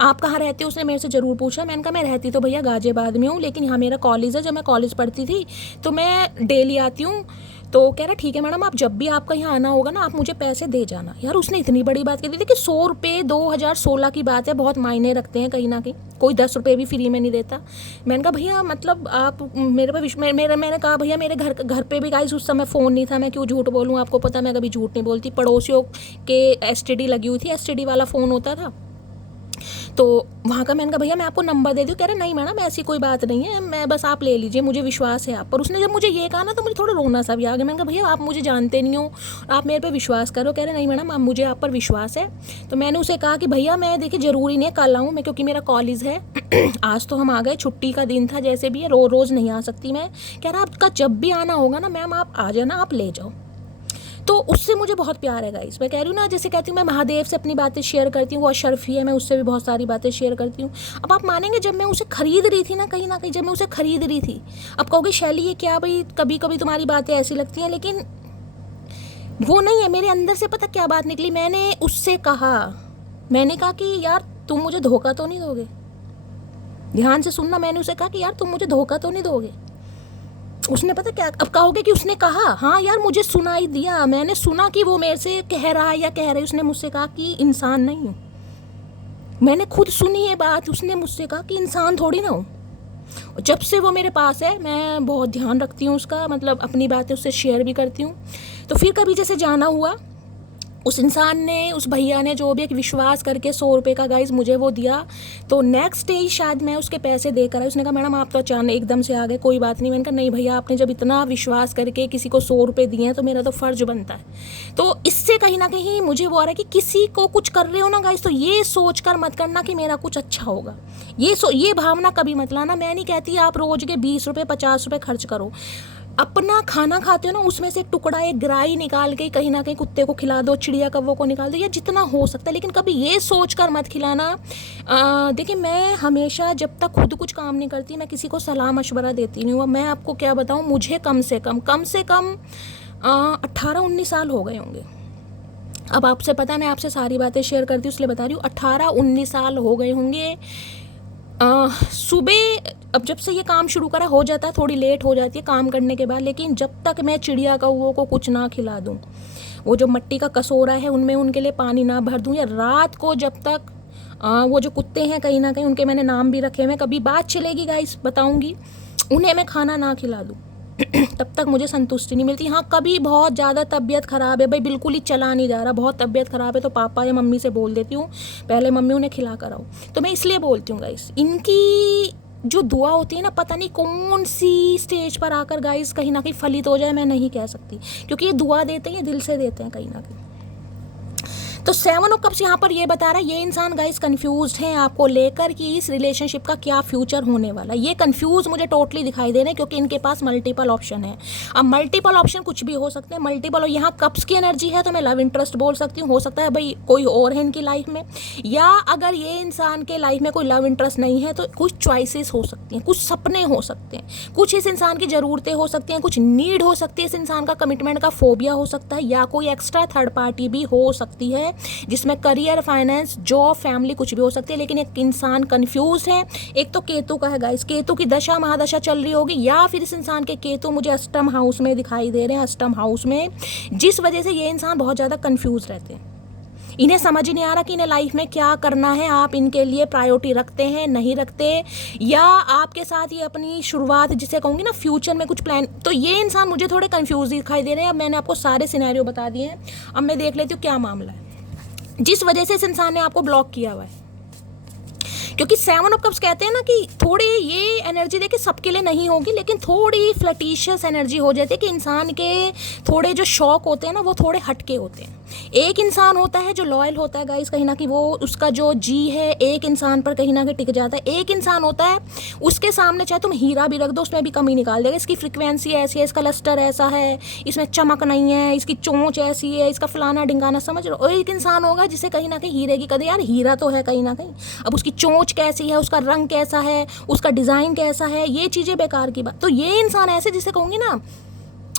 आप कहाँ रहते हो? उसने मेरे से ज़रूर पूछा। मैंने कहा मैं रहती तो भैया गाजियाबाद में हूँ, लेकिन यहाँ मेरा कॉलेज है, जब मैं कॉलेज पढ़ती थी तो मैं डेली आती हूँ। तो कह रहा ठीक है मैडम, आप जब भी आपका यहाँ आना होगा ना आप मुझे पैसे दे जाना। यार उसने इतनी बड़ी बात कह दी थी कि 100 रुपये 2016 की बात है, बहुत मायने रखते हैं कहीं ना कहीं, कोई 10 रुपये भी फ्री में नहीं देता। मैंने कहा भैया मतलब आप मेरे पे मैंने कहा भैया मेरे घर पे भी गाइस उस समय फ़ोन नहीं था, मैं क्यों झूठ बोलूँ, आपको पता मैं कभी झूठ नहीं बोलती। पड़ोसियों के STD लगी हुई थी, STD वाला फ़ोन होता था तो वहाँ का। मैंने कहा भैया मैं आपको नंबर दे दूँ? कह रहे नहीं मैडम ऐसी कोई बात नहीं है, मैं बस आप ले लीजिए, मुझे विश्वास है आप पर। उसने जब मुझे ये कहा ना तो मुझे थोड़ा रोना सा भी आ गया। मैंने कहा भैया आप मुझे जानते नहीं हो, आप मेरे पे विश्वास करो। कह रहे नहीं मैडम आप मुझे आप पर विश्वास है। तो मैंने उसे कहा कि भैया मैं देखिए ज़रूरी नहीं है कल आऊँ मैं, क्योंकि मेरा कॉलेज है। आज तो हम आ गए, छुट्टी का दिन था, जैसे भी है रोज़ नहीं आ सकती मैं। कह रहा आपका जब भी आना होगा ना मैम आप आ जाना, आप ले जाओ। तो उससे मुझे बहुत प्यार है गाइस। मैं कह रही हूँ ना, जैसे कहती हूँ मैं महादेव से अपनी बातें शेयर करती हूँ, वो अशरफी है, मैं उससे भी बहुत सारी बातें शेयर करती हूँ। अब आप मानेंगे जब मैं उसे खरीद रही थी ना कहीं जब मैं उसे खरीद रही थी, अब कहोगे शैली ये क्या भाई, कभी कभी तुम्हारी बातें ऐसी लगती हैं, लेकिन वो नहीं है। मेरे अंदर से पता क्या बात निकली, मैंने उससे कहा, मैंने कहा कि यार तुम मुझे धोखा तो नहीं दोगे? ध्यान से सुनना, मैंने उसे कहा कि यार तुम मुझे धोखा तो नहीं दोगे? उसने पता क्या, अब कहोगे कि उसने कहा, हाँ यार मुझे सुनाई दिया, मैंने सुना कि वो मेरे से कह रहा है या कह रही। उसने मुझसे कहा कि इंसान नहीं हूँ। मैंने खुद सुनी ये बात, उसने मुझसे कहा कि इंसान थोड़ी ना हूँ। जब से वो मेरे पास है मैं बहुत ध्यान रखती हूँ उसका, मतलब अपनी बातें उससे शेयर भी करती हूँ। तो फिर कभी जैसे जाना हुआ, उस इंसान ने, उस भैया ने जो भी एक विश्वास करके 100 रुपये का गाइस मुझे वो दिया, तो नेक्स्ट डे ही शायद मैं उसके पैसे देकर आई। उसने कहा मैडम आप तो अचानक एकदम से आ गए, कोई बात नहीं। मैंने कहा नहीं भैया आपने जब इतना विश्वास करके किसी को 100 रुपये दिए हैं तो मेरा तो फ़र्ज बनता है। तो इससे कहीं ना कहीं मुझे वो आ रहा है कि किसी को कुछ कर रहे हो ना गाइस तो ये सोच कर मत करना कि मेरा कुछ अच्छा होगा। ये भावना कभी मत लाना। मैं नहीं कहती आप रोज़ के 20 रुपये 50 रुपये खर्च करो, अपना खाना खाते हो ना उसमें से एक टुकड़ा, एक ग्राही निकाल के कहीं ना कहीं कुत्ते को खिला दो, चिड़िया कौवों को निकाल दो, या जितना हो सकता है। लेकिन कभी ये सोच कर मत खिलाना। देखिए मैं हमेशा जब तक खुद कुछ काम नहीं करती मैं किसी को सलाह मशवरा देती नहीं हूँ। मैं आपको क्या बताऊँ, मुझे कम से कम 18-19 साल हो गए होंगे। अब आपसे पता है मैं आपसे सारी बातें शेयर करती हूँ इसलिए बता रही हूँ, 18-19 साल हो गए होंगे। सुबह अब जब से ये काम शुरू करा हो जाता है, थोड़ी लेट हो जाती है काम करने के बाद, लेकिन जब तक मैं चिड़िया कौवों को कुछ ना खिला दूँ, वो जो मिट्टी का कसोरा है उनमें उनके लिए पानी ना भर दूँ, या रात को जब तक वो जो कुत्ते हैं कहीं ना कहीं उनके मैंने नाम भी रखे हुए, कभी बात चलेगी गाइस बताऊँगी, उन्हें मैं खाना ना खिला दूँ तब तक मुझे संतुष्टि नहीं मिलती। हाँ कभी बहुत ज़्यादा तबीयत ख़राब है भाई, बिल्कुल ही चला नहीं जा रहा, बहुत तबीयत ख़राब है, तो पापा या मम्मी से बोल देती हूँ पहले मम्मी उन्हें खिला कर आओ। तो मैं इसलिए बोलती हूँ गाइस, इनकी जो दुआ होती है ना, पता नहीं कौन सी स्टेज पर आकर गाइस कहीं ना कहीं फलित हो जाए, मैं नहीं कह सकती, क्योंकि ये दुआ देते हैं, ये दिल से देते हैं कहीं ना कहीं। तो 7 ऑफ कप्स यहाँ पर ये बता रहा है, ये इंसान गाइस कंफ्यूज्ड है आपको लेकर कि इस रिलेशनशिप का क्या फ्यूचर होने वाला है। ये कंफ्यूज मुझे टोटली दिखाई दे रहे हैं, क्योंकि इनके पास मल्टीपल ऑप्शन है। अब मल्टीपल ऑप्शन कुछ भी हो सकते हैं, मल्टीपल, और यहाँ कप्स की एनर्जी है तो मैं लव इंटरेस्ट बोल सकती हूँ, हो सकता है भाई कोई और है इनकी लाइफ में, या अगर ये इंसान के लाइफ में कोई लव इंटरेस्ट नहीं है तो कुछ चॉइसेस हो सकती हैं, कुछ सपने हो सकते हैं, कुछ इस इंसान की ज़रूरतें हो सकती हैं, कुछ नीड हो सकती है, इस इंसान का कमिटमेंट का फोबिया हो सकता है, या कोई एक्स्ट्रा थर्ड पार्टी भी हो सकती है जिसमें करियर, फाइनेंस, जॉब, फैमिली कुछ भी हो सकती है। लेकिन एक इंसान कंफ्यूज है। एक तो केतु का है गाइस, केतु की दशा महादशा चल रही होगी, या फिर इस इंसान के केतु मुझे अष्टम हाउस में दिखाई दे रहे हैं, अष्टम हाउस में, जिस वजह से ये इंसान बहुत ज़्यादा कंफ्यूज रहते हैं। इन्हें समझ ही नहीं आ रहा कि इन्हें लाइफ में क्या करना है, आप इनके लिए प्रायोरिटी रखते हैं नहीं रखते, या आपके साथ ये अपनी शुरुआत जिसे कहूँगी ना फ्यूचर में कुछ प्लान। तो ये इंसान मुझे थोड़े कंफ्यूज दिखाई दे रहे हैं। अब मैंने आपको सारे सिनेरियो बता दिए हैं, अब मैं देख लेती हूँ क्या मामला है। जिस वजह से इस इंसान ने आपको ब्लॉक किया हुआ है। क्योंकि 7 ऑफ कप्स कहते हैं ना कि थोड़ी ये एनर्जी देखिए सबके लिए नहीं होगी, लेकिन थोड़ी फ्लटिशियस एनर्जी हो जाती है कि इंसान के थोड़े जो शौक होते हैं ना वो थोड़े हटके होते हैं। एक इंसान होता है जो लॉयल होता है गाइस, कहीं ना कहीं वो उसका जो जी है एक इंसान पर कहीं ना कहीं टिक जाता है। एक इंसान होता है उसके सामने चाहे तुम हीरा भी रख दो उसमें भी कमी निकाल देगा, इसकी फ्रिक्वेंसी ऐसी है, इसका लस्टर ऐसा है, इसमें चमक नहीं है, इसकी चोंच ऐसी है, इसका फलाना ढिंगाना, समझ लो। और एक इंसान होगा जिसे कहीं ना कहीं हीरे की कदर, यार हीरा तो है कहीं ना कहीं, अब उसकी चोंच कैसी है, उसका रंग कैसा है, उसका डिज़ाइन कैसा है, ये चीज़ें बेकार की बात। तो ये इंसान ऐसे जिसे कहूँगी ना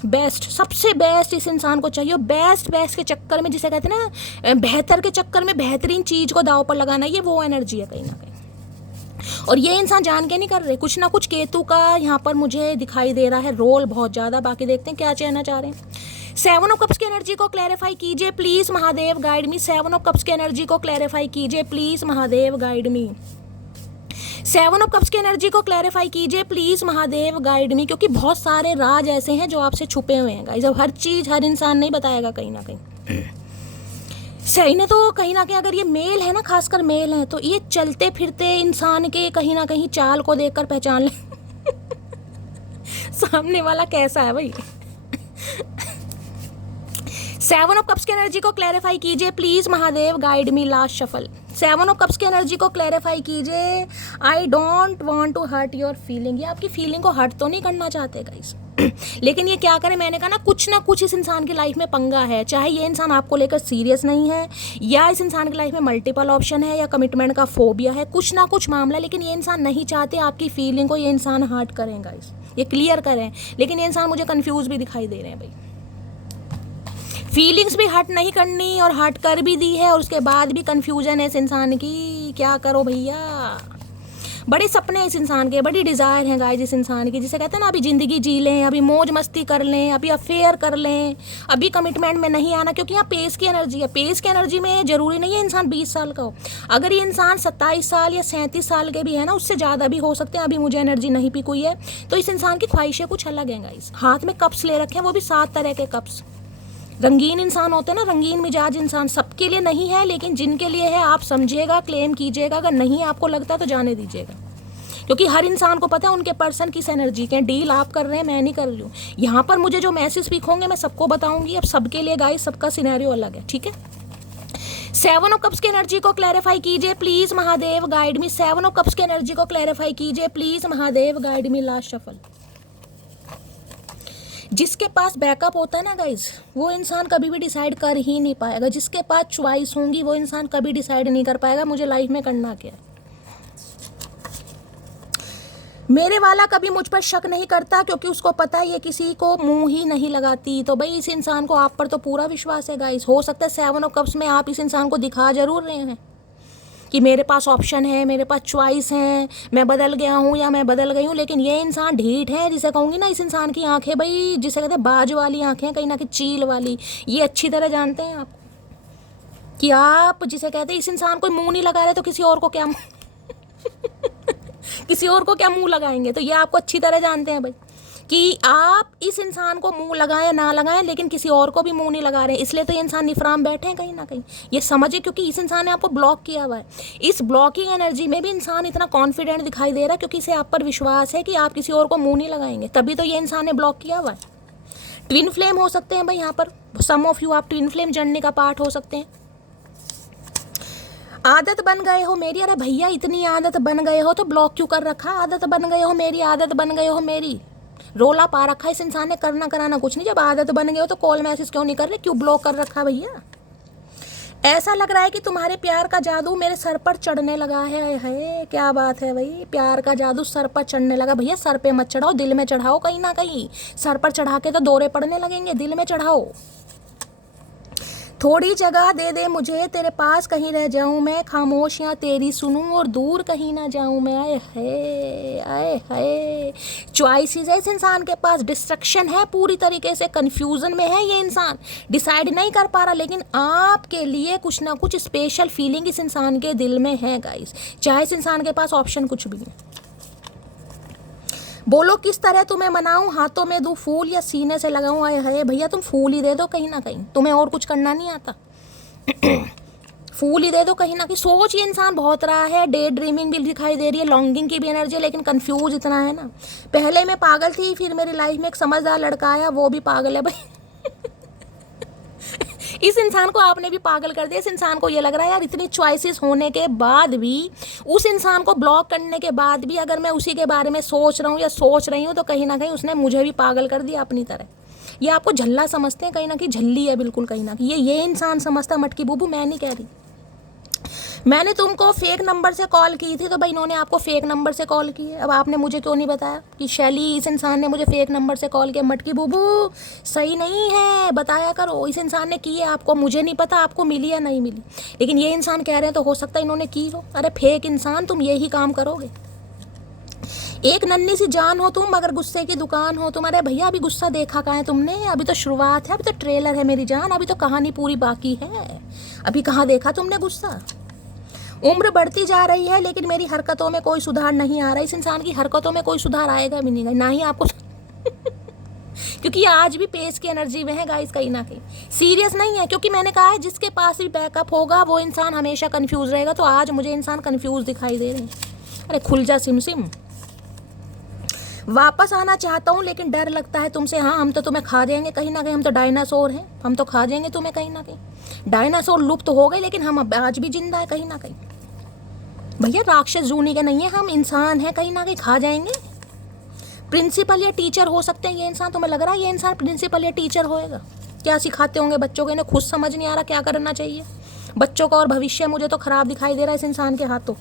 बेस्ट, सबसे बेस्ट इस इंसान को चाहिए। बेस्ट के चक्कर में, जिसे कहते हैं ना बेहतर के चक्कर में बेहतरीन चीज़ को दाव पर लगाना, ये वो एनर्जी है कहीं ना कहीं। और ये इंसान जान के नहीं कर रहे, कुछ ना कुछ केतु का यहाँ पर मुझे दिखाई दे रहा है रोल बहुत ज़्यादा। बाकी देखते हैं क्या कहना चाह रहे हैं। 7 ऑफ कप्स की एनर्जी को क्लैरिफाई कीजिए please Mahadev guide me. 7 of cups की एनर्जी को क्लैरिफाई कीजिए please Mahadev guide me. 7 of cups की एनर्जी को क्लैरिफाई कीजिए प्लीज़ महादेव गाइड मी। क्योंकि बहुत सारे राज ऐसे हैं जो आपसे छुपे हुए हैं गाइस। अब हर चीज़ हर इंसान नहीं बताएगा कहीं ना कहीं। सही ने तो कहीं ना कहीं अगर ये मेल है ना, खासकर मेल है, तो ये चलते फिरते इंसान के कहीं ना कहीं चाल को देखकर पहचान ले सामने वाला कैसा है भाई। 7 ऑफ कप्स की एनर्जी को क्लैरिफाई कीजिए please Mahadev guide me. Last shuffle. 7 of cups की एनर्जी को क्लैरिफाई कीजिए। I don't want to hurt your feeling. ये आपकी फीलिंग को हर्ट तो नहीं करना चाहते गाइस लेकिन ये क्या करें, मैंने कहा ना कुछ इस इंसान की लाइफ में पंगा है। चाहे ये इंसान आपको लेकर सीरियस नहीं है, या इस इंसान की लाइफ में मल्टीपल ऑप्शन है, या कमिटमेंट का फोबिया है, कुछ ना कुछ मामला। लेकिन ये इंसान नहीं चाहते आपकी फीलिंग को ये इंसान हर्ट करें गाइस, ये क्लियर करें। लेकिन ये इंसान मुझे कंफ्यूज भी दिखाई दे रहे हैं भाई। फीलिंग्स भी हर्ट नहीं करनी और हर्ट कर भी दी है, और उसके बाद भी कंफ्यूजन है इस इंसान की। क्या करो भैया, बड़े सपने इस इंसान के, बड़ी डिज़ायर हैं गाइस इस इंसान की, जिसे कहते हैं ना अभी ज़िंदगी जी लें, अभी मौज मस्ती कर लें, अभी अफेयर कर लें, अभी कमिटमेंट में नहीं आना। क्योंकि यहाँ पेस की एनर्जी है। पेस की एनर्जी में ज़रूरी नहीं है इंसान 20 साल का हो। अगर ये इंसान 27 साल या 37 साल के भी है ना, उससे ज़्यादा भी हो सकते हैं। अभी मुझे एनर्जी नहीं पिक हुई है, तो इस इंसान की ख्वाहिशें कुछ अलग हैं गाइस। हाथ में कप्स ले रखे हैं, वो भी 7 तरह के कप्स। रंगीन इंसान होते हैं ना, रंगीन मिजाज इंसान, सबके लिए नहीं है, लेकिन जिनके लिए है आप समझिएगा, क्लेम कीजिएगा। अगर नहीं आपको लगता तो जाने दीजिएगा, क्योंकि हर इंसान को पता है उनके पर्सन किस एनर्जी के। डील आप कर रहे हैं, मैं नहीं कर रही हूँ। यहाँ पर मुझे जो मैसेज पिक होंगे मैं सबको बताऊंगी। अब सबके लिए गाइस सबका सिनेरियो अलग है, ठीक है। 7 ऑफ कप्स की एनर्जी को क्लैरिफाई कीजिए please Mahadev guide me. 7 of cups की एनर्जी को क्लैरिफाई कीजिए please Mahadev guide me. Last shuffle. जिसके पास बैकअप होता है ना गाइज, वो इंसान कभी भी डिसाइड कर ही नहीं पाएगा। जिसके पास चॉइस होंगी वो इंसान कभी डिसाइड नहीं कर पाएगा मुझे लाइफ में करना क्या है। मेरे वाला कभी मुझ पर शक नहीं करता, क्योंकि उसको पता है ये किसी को मुंह ही नहीं लगाती। तो भाई इस इंसान को आप पर तो पूरा विश्वास है गाइस। हो सकता है 7 ऑफ कप्स में आप इस इंसान को दिखा जरूर रहे हैं कि मेरे पास ऑप्शन है, मेरे पास चॉइस है, मैं बदल गया हूँ या मैं बदल गई हूँ। लेकिन ये इंसान ढीठ है, जिसे कहूँगी ना, इस इंसान की आंखें भाई जिसे कहते हैं बाज वाली आंखें, कहीं ना कहीं चील वाली। ये अच्छी तरह जानते हैं आप कि आप जिसे कहते हैं इस इंसान को मुंह नहीं लगा रहे तो किसी और को क्या किसी और को क्या मुंह लगाएंगे। तो ये आपको अच्छी तरह जानते हैं भाई कि आप इस इंसान को मुंह लगाएं ना लगाएं, लेकिन किसी और को भी मुंह नहीं लगा रहे हैं। इसलिए तो ये इंसान निफराम बैठे हैं कहीं ना कहीं, ये समझे, क्योंकि इस इंसान ने आपको ब्लॉक किया हुआ है। इस ब्लॉकिंग एनर्जी में भी इंसान इतना कॉन्फिडेंट दिखाई दे रहा है क्योंकि इसे आप पर विश्वास है कि आप किसी और को मुंह नहीं लगाएंगे, तभी तो ये इंसान ने ब्लॉक किया हुआ है। ट्विन फ्लेम हो सकते हैं भाई यहाँ पर, सम ऑफ यू आप ट्विन फ्लेम जर्नी का पार्ट हो सकते हैं। आदत बन गए हो मेरी, अरे भैया इतनी आदत बन गए हो तो ब्लॉक क्यों कर रखा। आदत बन गए हो मेरी, आदत बन गए हो मेरी, रोला पा रखा इस इंसान ने, करना कराना कुछ नहीं। जब आदत बन गए हो तो कॉल मैसेज क्यों नहीं कर रहे, क्यों ब्लॉक कर रखा भैया। ऐसा लग रहा है कि तुम्हारे प्यार का जादू मेरे सर पर चढ़ने लगा है। क्या बात है भाई, प्यार का जादू सर पर चढ़ने लगा। भैया सर पे मत चढ़ाओ, दिल में चढ़ाओ। कहीं ना कहीं सर पर चढ़ा के तो दौरे पड़ने लगेंगे, दिल में चढ़ाओ। थोड़ी जगह दे दे मुझे, तेरे पास कहीं रह जाऊं मैं, खामोशियाँ तेरी सुनूं और दूर कहीं ना जाऊं मैं। आए हाय आए हाय, चॉइसेस है इस इंसान के पास, डिस्ट्रक्शन है, पूरी तरीके से कंफ्यूजन में है ये इंसान, डिसाइड नहीं कर पा रहा। लेकिन आपके लिए कुछ ना कुछ स्पेशल फीलिंग इस इंसान के दिल में है गाइस, चाहे इस इंसान के पास ऑप्शन कुछ भी है। बोलो किस तरह तुम्हें मनाऊं, हाथों में दूं फूल या सीने से लगाऊं। आए हाय भैया तुम फूल ही दे दो, कहीं ना कहीं तुम्हें और कुछ करना नहीं आता। फूल ही दे दो कहीं ना कहीं। सोच ये इंसान बहुत रहा है, डे ड्रीमिंग भी दिखाई दे रही है, लॉन्गिंग की भी एनर्जी है, लेकिन कंफ्यूज इतना है ना। पहले मैं पागल थी, फिर मेरी लाइफ में एक समझदार लड़का आया, वो भी पागल है भाई। इस इंसान को आपने भी पागल कर दिया। इस इंसान को ये लग रहा है यार इतनी चॉइसेस होने के बाद भी, उस इंसान को ब्लॉक करने के बाद भी अगर मैं उसी के बारे में सोच रहा हूँ या सोच रही हूँ तो कहीं ना कहीं उसने मुझे भी पागल कर दिया अपनी तरह। ये आपको झल्ला समझते हैं, कहीं ना कहीं झल्ली है बिल्कुल, कहीं ना कहीं ये इंसान समझता है मटकी बूबू। मैं नहीं कह रही, मैंने तुमको फेक नंबर से कॉल की थी तो भाई इन्होंने आपको फेक नंबर से कॉल की है। अब आपने मुझे क्यों नहीं बताया कि शैली इस इंसान ने मुझे फेक नंबर से कॉल किया? मटकी बूबू सही नहीं है, बताया करो। इस इंसान ने की है आपको, मुझे नहीं पता आपको मिली या नहीं मिली, लेकिन ये इंसान कह रहे हैं तो हो सकता है इन्होंने की हो। अरे फेक इंसान, तुम यही काम करोगे। एक नन्ही सी जान हो तुम, मगर गुस्से की दुकान हो तुम। अरे भैया अभी गुस्सा देखा कहाँ है तुमने? अभी तो शुरुआत है, अभी तो ट्रेलर है मेरी जान, अभी तो कहानी पूरी बाकी है। अभी कहाँ देखा तुमने गुस्सा? उम्र बढ़ती जा रही है लेकिन मेरी हरकतों में कोई सुधार नहीं आ रहा। इस इंसान की हरकतों में कोई सुधार आएगा भी नहीं, ना ही आपको क्योंकि आज भी पेस की एनर्जी में है गाइस, कहीं ना कहीं सीरियस नहीं है। क्योंकि मैंने कहा है जिसके पास भी बैकअप होगा वो इंसान हमेशा कंफ्यूज रहेगा। तो आज मुझे इंसान कंफ्यूज दिखाई दे रहे हैं। अरे खुल जा सिम सिम। वापस आना चाहता हूँ लेकिन डर लगता है तुमसे। हाँ हम तो तुम्हें खा जाएंगे कहीं ना कहीं, हम तो डायनासोर हैं, हम तो खा जाएंगे तुम्हें कहीं ना कहीं। डायनासोर लुप्त हो गए लेकिन हम आज भी जिंदा है कहीं ना कहीं। भैया राक्षस जूनी के नहीं है, हम इंसान हैं, कहीं ना कहीं खा जाएंगे। प्रिंसिपल या टीचर हो सकते हैं ये इंसान। तुम्हें लग रहा है ये इंसान प्रिंसिपल या टीचर होएगा? क्या सिखाते होंगे बच्चों को? इन्हें खुद समझ नहीं आ रहा क्या करना चाहिए बच्चों का, और भविष्य मुझे तो खराब दिखाई दे रहा है इस इंसान के हाथों।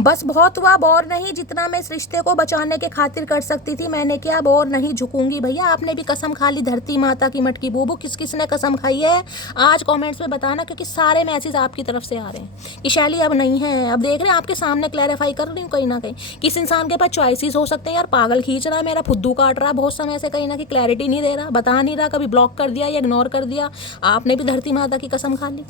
बस बहुत हुआ, अब और नहीं। जितना मैं इस रिश्ते को बचाने के खातिर कर सकती थी मैंने किया, अब और नहीं झुकूंगी। भैया आपने भी कसम खा ली धरती माता की मटकी बूबू। किस किस ने कसम खाई है आज कमेंट्स में बताना, क्योंकि सारे मैसेज आपकी तरफ से आ रहे हैं कि शैली अब नहीं है। अब देख रहे हैं आपके सामने क्लैरिफाई कर रही हूँ कहीं ना कहीं। किस इंसान के पास चॉइसेस हो सकते हैं यार। पागल खींच रहा है, मेरा फुद्दू काट रहा है बहुत समय से, कहीं ना कहीं क्लैरिटी नहीं दे रहा, बता नहीं रहा, कभी ब्लॉक कर दिया या इग्नोर कर दिया। आपने भी धरती माता की कसम खा ली।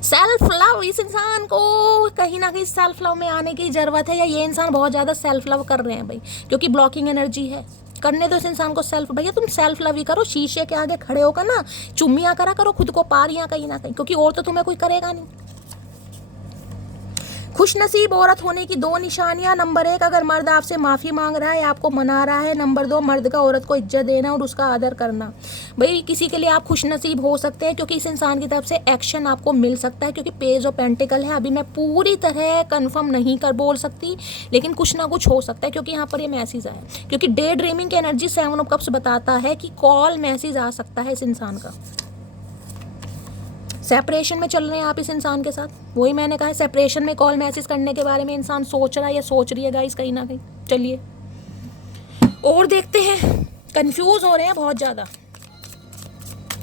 सेल्फ लव, इस इंसान को कहीं ना कहीं सेल्फ लव में आने की ज़रूरत है, या ये इंसान बहुत ज़्यादा सेल्फ लव कर रहे हैं भाई, क्योंकि ब्लॉकिंग एनर्जी है। करने दो इस इंसान को सेल्फ। भैया तुम सेल्फ लव ही करो, शीशे के आगे खड़े होकर ना चुम्मियाँ करा करो खुद को पारियाँ कहीं ना कहीं, क्योंकि और तो तुम्हें कोई करेगा नहीं। खुशनसीब औरत होने की 2 निशानियां। नंबर 1, अगर मर्द आपसे माफ़ी मांग रहा है, आपको मना रहा है। नंबर 2, मर्द का औरत को इज्जत देना और उसका आदर करना। भाई किसी के लिए आप खुशनसीब हो सकते हैं क्योंकि इस इंसान की तरफ से एक्शन आपको मिल सकता है, क्योंकि पेज ऑफ पेंटिकल है। अभी मैं पूरी तरह कंफर्म नहीं कर बोल सकती, लेकिन कुछ ना कुछ हो सकता है, क्योंकि यहाँ पर ये मैसेज आया। क्योंकि डे ड्रीमिंग की एनर्जी 7 ऑफ कप्स बताता है कि कॉल मैसेज आ सकता है इस इंसान का। सेपरेशन में चल रहे हैं आप इस इंसान के साथ, वही मैंने कहा है सेपरेशन में कॉल मैसेज करने के बारे में इंसान सोच रहा है या सोच रही है गाइस कहीं ना कहीं। चलिए और देखते हैं। कंफ्यूज हो रहे हैं बहुत ज़्यादा,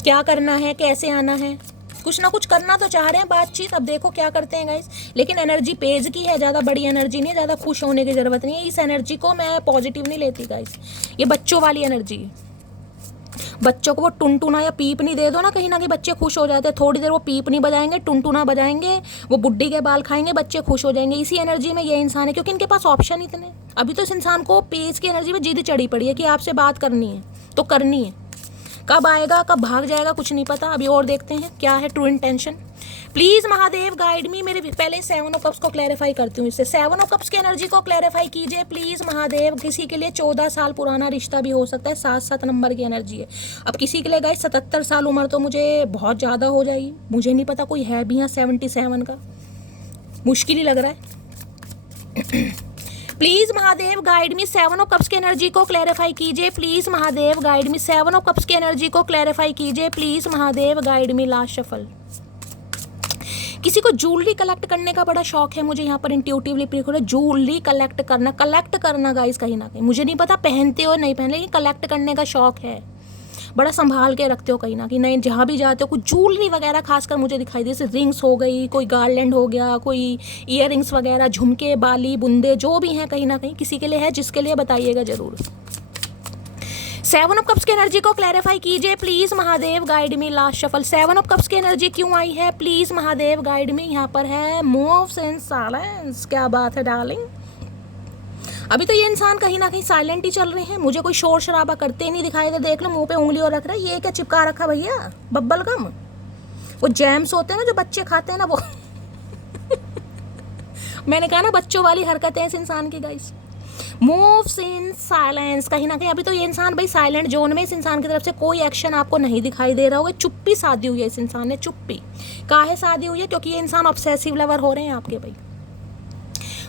क्या करना है, कैसे आना है। कुछ ना कुछ करना तो चाह रहे हैं बातचीत, अब देखो क्या करते हैं गाइस। लेकिन एनर्जी पेज की है, ज़्यादा बड़ी एनर्जी नहीं है, ज़्यादा खुश होने की ज़रूरत नहीं है। इस एनर्जी को मैं पॉजिटिव नहीं लेती गाइस, ये बच्चों वाली एनर्जी है। बच्चों को वो टुनटुना या पीप नहीं दे दो ना, कहीं ना कहीं बच्चे खुश हो जाते हैं। थोड़ी देर वो पीप नहीं बजाएंगे, टुनटुना बजाएंगे, वो बुड्ढी के बाल खाएंगे, बच्चे खुश हो जाएंगे। इसी एनर्जी में ये इंसान है, क्योंकि इनके पास ऑप्शन इतने। अभी तो इस इंसान को पेज की एनर्जी में जिद चढ़ी पड़ी है कि आपसे बात करनी है तो करनी है। कब आएगा कब भाग जाएगा कुछ नहीं पता। अभी और देखते हैं क्या है true intention. Please Mahadev guide मी। मेरे पहले 7 ऑफ कप्स को क्लैरिफाई करती हूँ। इससे 7 ऑफ कप्स की एनर्जी को क्लैरिफाई कीजिए प्लीज़ महादेव। किसी के लिए 14 साल पुराना रिश्ता भी हो सकता है, 7 नंबर की एनर्जी है। अब किसी के लिए गाइस 77 साल उम्र तो मुझे बहुत ज़्यादा हो जाएगी, मुझे नहीं पता कोई है भी यहाँ 77 का, मुश्किल ही लग रहा है। Please Mahadev guide me. 7 of cups की एनर्जी को क्लैरिफाई कीजिए please Mahadev guide me. 7 of cups की एनर्जी को क्लैरिफाई कीजिए please Mahadev guide me. Last shuffle. किसी को ज्वेलरी कलेक्ट करने का बड़ा शौक है, मुझे यहाँ पर इंट्यूटिवली प्रिक हो रहा है ज्वेलरी कलेक्ट करना गाइस कहीं ना कहीं। मुझे नहीं पता पहनते हो नहीं पहनते, लेकिन कलेक्ट करने का शौक है, बड़ा संभाल के रखते हो कहीं ना कहीं। नहीं जहाँ भी जाते हो कुछ ज्वेलरी वगैरह खासकर मुझे दिखाई दे, जैसे रिंग्स हो गई, कोई गार्लैंड हो गया, कोई ईयर रिंग्स वगैरह, झुमके, बाली, बुंदे, जो भी हैं कहीं ना कहीं किसी के लिए है, जिसके लिए बताइएगा ज़रूर। 7 ऑफ कप्स की एनर्जी को क्लैरिफाई कीजिए please Mahadev guide me. Last shuffle. 7 of cups की एनर्जी क्यों आई है प्लीज़ महादेव गाइड मी। यहाँ पर है मूव्स इन साइलेंस। क्या बात है डार्लिंग। अभी तो ये इंसान कहीं ना कहीं साइलेंट ही चल रहे हैं, मुझे कोई शोर शराबा करते ही नहीं दिखाई दे। देख लो मुंह पे उंगली और रख रहा है, ये क्या चिपका रखा भैया, बब्बल गम। वो जैम्स होते हैं ना जो बच्चे खाते हैं ना, वो मैंने कहा ना बच्चों वाली हरकतें हैं इस इंसान की गाइस। मूव्स इन साइलेंस, कहीं ना कहीं अभी तो ये इंसान भाई साइलेंट जोन में, इस इंसान की तरफ से कोई एक्शन आपको नहीं दिखाई दे रहा होगा। चुप्पी साधी हुई है इस इंसान ने, चुप्पी काहे साधी हुई है, क्योंकि ये इंसान ऑब्सेसिव लवर हो रहे हैं आपके भाई।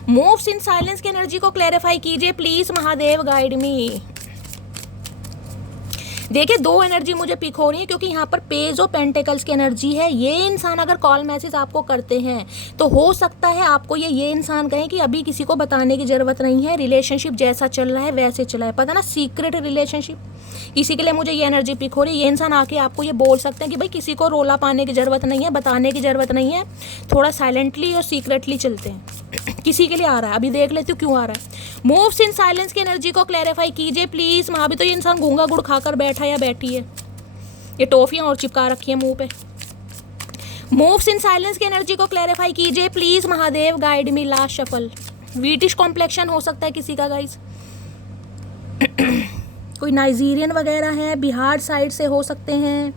मूव्स इन साइलेंस की एनर्जी को क्लैरिफाई कीजिए प्लीज, महादेव गाइड मी। देखिए दो एनर्जी मुझे पिक हो रही है, क्योंकि यहाँ पर पेज ऑफ पेंटिकल्स की एनर्जी है। ये इंसान अगर कॉल मैसेज आपको करते हैं तो हो सकता है आपको ये इंसान कहे कि अभी किसी को बताने की ज़रूरत नहीं है, रिलेशनशिप जैसा चल रहा है वैसे चला है, पता ना, सीक्रेट रिलेशनशिप। इसी के लिए मुझे ये एनर्जी पिक हो रही है। ये इंसान आके आपको ये बोल सकते हैं कि भाई किसी को रोला पाने की ज़रूरत नहीं है, बताने की ज़रूरत नहीं है, थोड़ा साइलेंटली और सीक्रेटली चलते हैं। किसी के लिए आ रहा है, अभी देख लेती हूँ क्यों आ रहा है। मूव्स इन साइलेंस की एनर्जी को क्लैरिफाई कीजिए प्लीज। अभी तो ये इंसान गूंगा गुड़ खाकर बैठा या बैठी है, ये टॉफियां और चिपका रखी है मुंह पे। मूव्स इन साइलेंस की एनर्जी को क्लैरिफाई कीजिए please, Mahadev guide me. Last shuffle. Wheatish complexion हो सकता है किसी का गाइस, कोई नाइजीरियन वगैरह है, बिहार साइड से हो सकते हैं।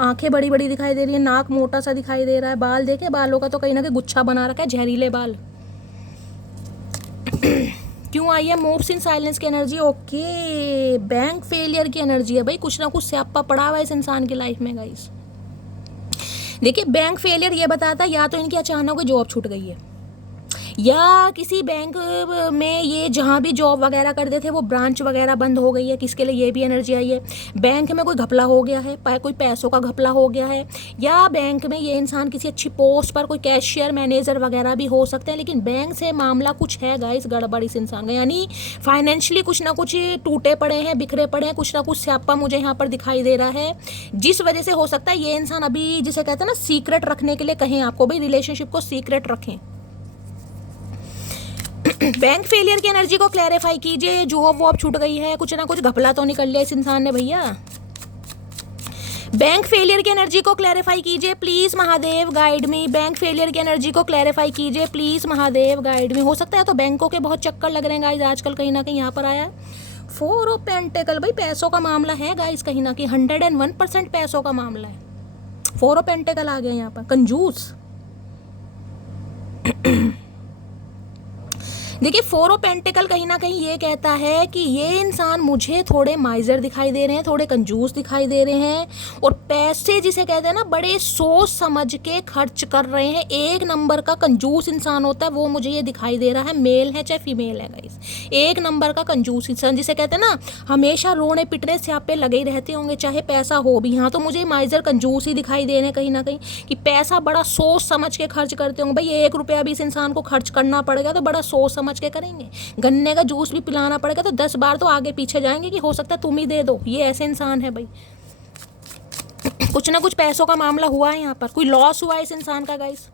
आंखें बड़ी बड़ी दिखाई दे रही है, नाक मोटा सा दिखाई दे रहा है, बाल देखे, बालों का तो कहीं ना कहीं गुच्छा बना रखा है, जहरीले बाल। क्यों आई है मूव्स इन साइलेंस की एनर्जी? ओके, बैंक फेलियर की एनर्जी है भाई, कुछ ना कुछ स्यापा पड़ा हुआ है इस इंसान की लाइफ में गाइस। देखिए बैंक फेलियर ये बताता है या तो इनकी अचानक जॉब छूट गई है, या किसी बैंक में ये जहाँ भी जॉब वगैरह करते थे वो ब्रांच वगैरह बंद हो गई है, किसके लिए ये भी एनर्जी आई है। बैंक में कोई घपला हो गया है, कोई पैसों का घपला हो गया है, या बैंक में ये इंसान किसी अच्छी पोस्ट पर कोई कैशियर मैनेजर वगैरह भी हो सकते हैं, लेकिन बैंक से मामला कुछ है गाइस गड़बड़ इस इंसान का, यानी फाइनेंशियली कुछ ना कुछ टूटे पड़े हैं, बिखरे पड़े हैं, कुछ ना कुछ स्यापा मुझे यहाँ पर दिखाई दे रहा है, जिस वजह से हो सकता है ये इंसान अभी जिसे कहते हैं ना सीक्रेट रखने के लिए कहें आपको भाई रिलेशनशिप को सीक्रेट रखें। बैंक फेलियर की एनर्जी को क्लैरिफाई कीजिए, जॉब वॉब छूट गई है, कुछ ना कुछ घपला तो निकल लिया इस इंसान ने भैया। बैंक फेलियर की एनर्जी को क्लैरिफाई कीजिए please, Mahadev guide me. Bank failure की एनर्जी को क्लैरिफाई कीजिए प्लीज, महादेव गाइड मी। हो सकता है तो बैंकों के बहुत चक्कर लग रहे हैं गाइस आजकल, कहीं ना कहीं यहाँ पर आया 4 ऑफ पेंटिकल, भाई पैसों का मामला है गाइस, कहीं ना कहीं 101% पैसों का मामला है। 4 ऑफ पेंटिकल आ गया यहाँ पर, कंजूस। देखिए 4 ऑफ पेंटिकल कहीं ना कहीं ये कहता है कि ये इंसान मुझे थोड़े माइजर दिखाई दे रहे हैं, थोड़े कंजूस दिखाई दे रहे हैं, और पैसे जिसे कहते हैं ना बड़े सोच समझ के खर्च कर रहे हैं। एक नंबर का कंजूस इंसान होता है वो मुझे ये दिखाई दे रहा है, मेल है चाहे फीमेल है गाइस, एक नंबर का कंजूस इंसान जिसे कहते हैं ना हमेशा रोने पिटने स्यापे लगे ही रहते होंगे चाहे पैसा हो भी। यहाँ तो मुझे माइजर कंजूस ही दिखाई दे रहे हैं कहीं ना कहीं, कि पैसा बड़ा सोच समझ के खर्च करते होंगे। भाई 1 रुपया भी इस इंसान को खर्च करना पड़ेगा तो बड़ा सोच समझ के करेंगे। गन्ने का जूस भी पिलाना पड़ेगा तो 10 बार तो आगे पीछे जाएंगे कि हो सकता है तुम ही दे दो। ये ऐसे इंसान है भाई। कुछ ना कुछ पैसों का मामला हुआ है यहाँ पर, कोई लॉस हुआ है इस इंसान का गाइस।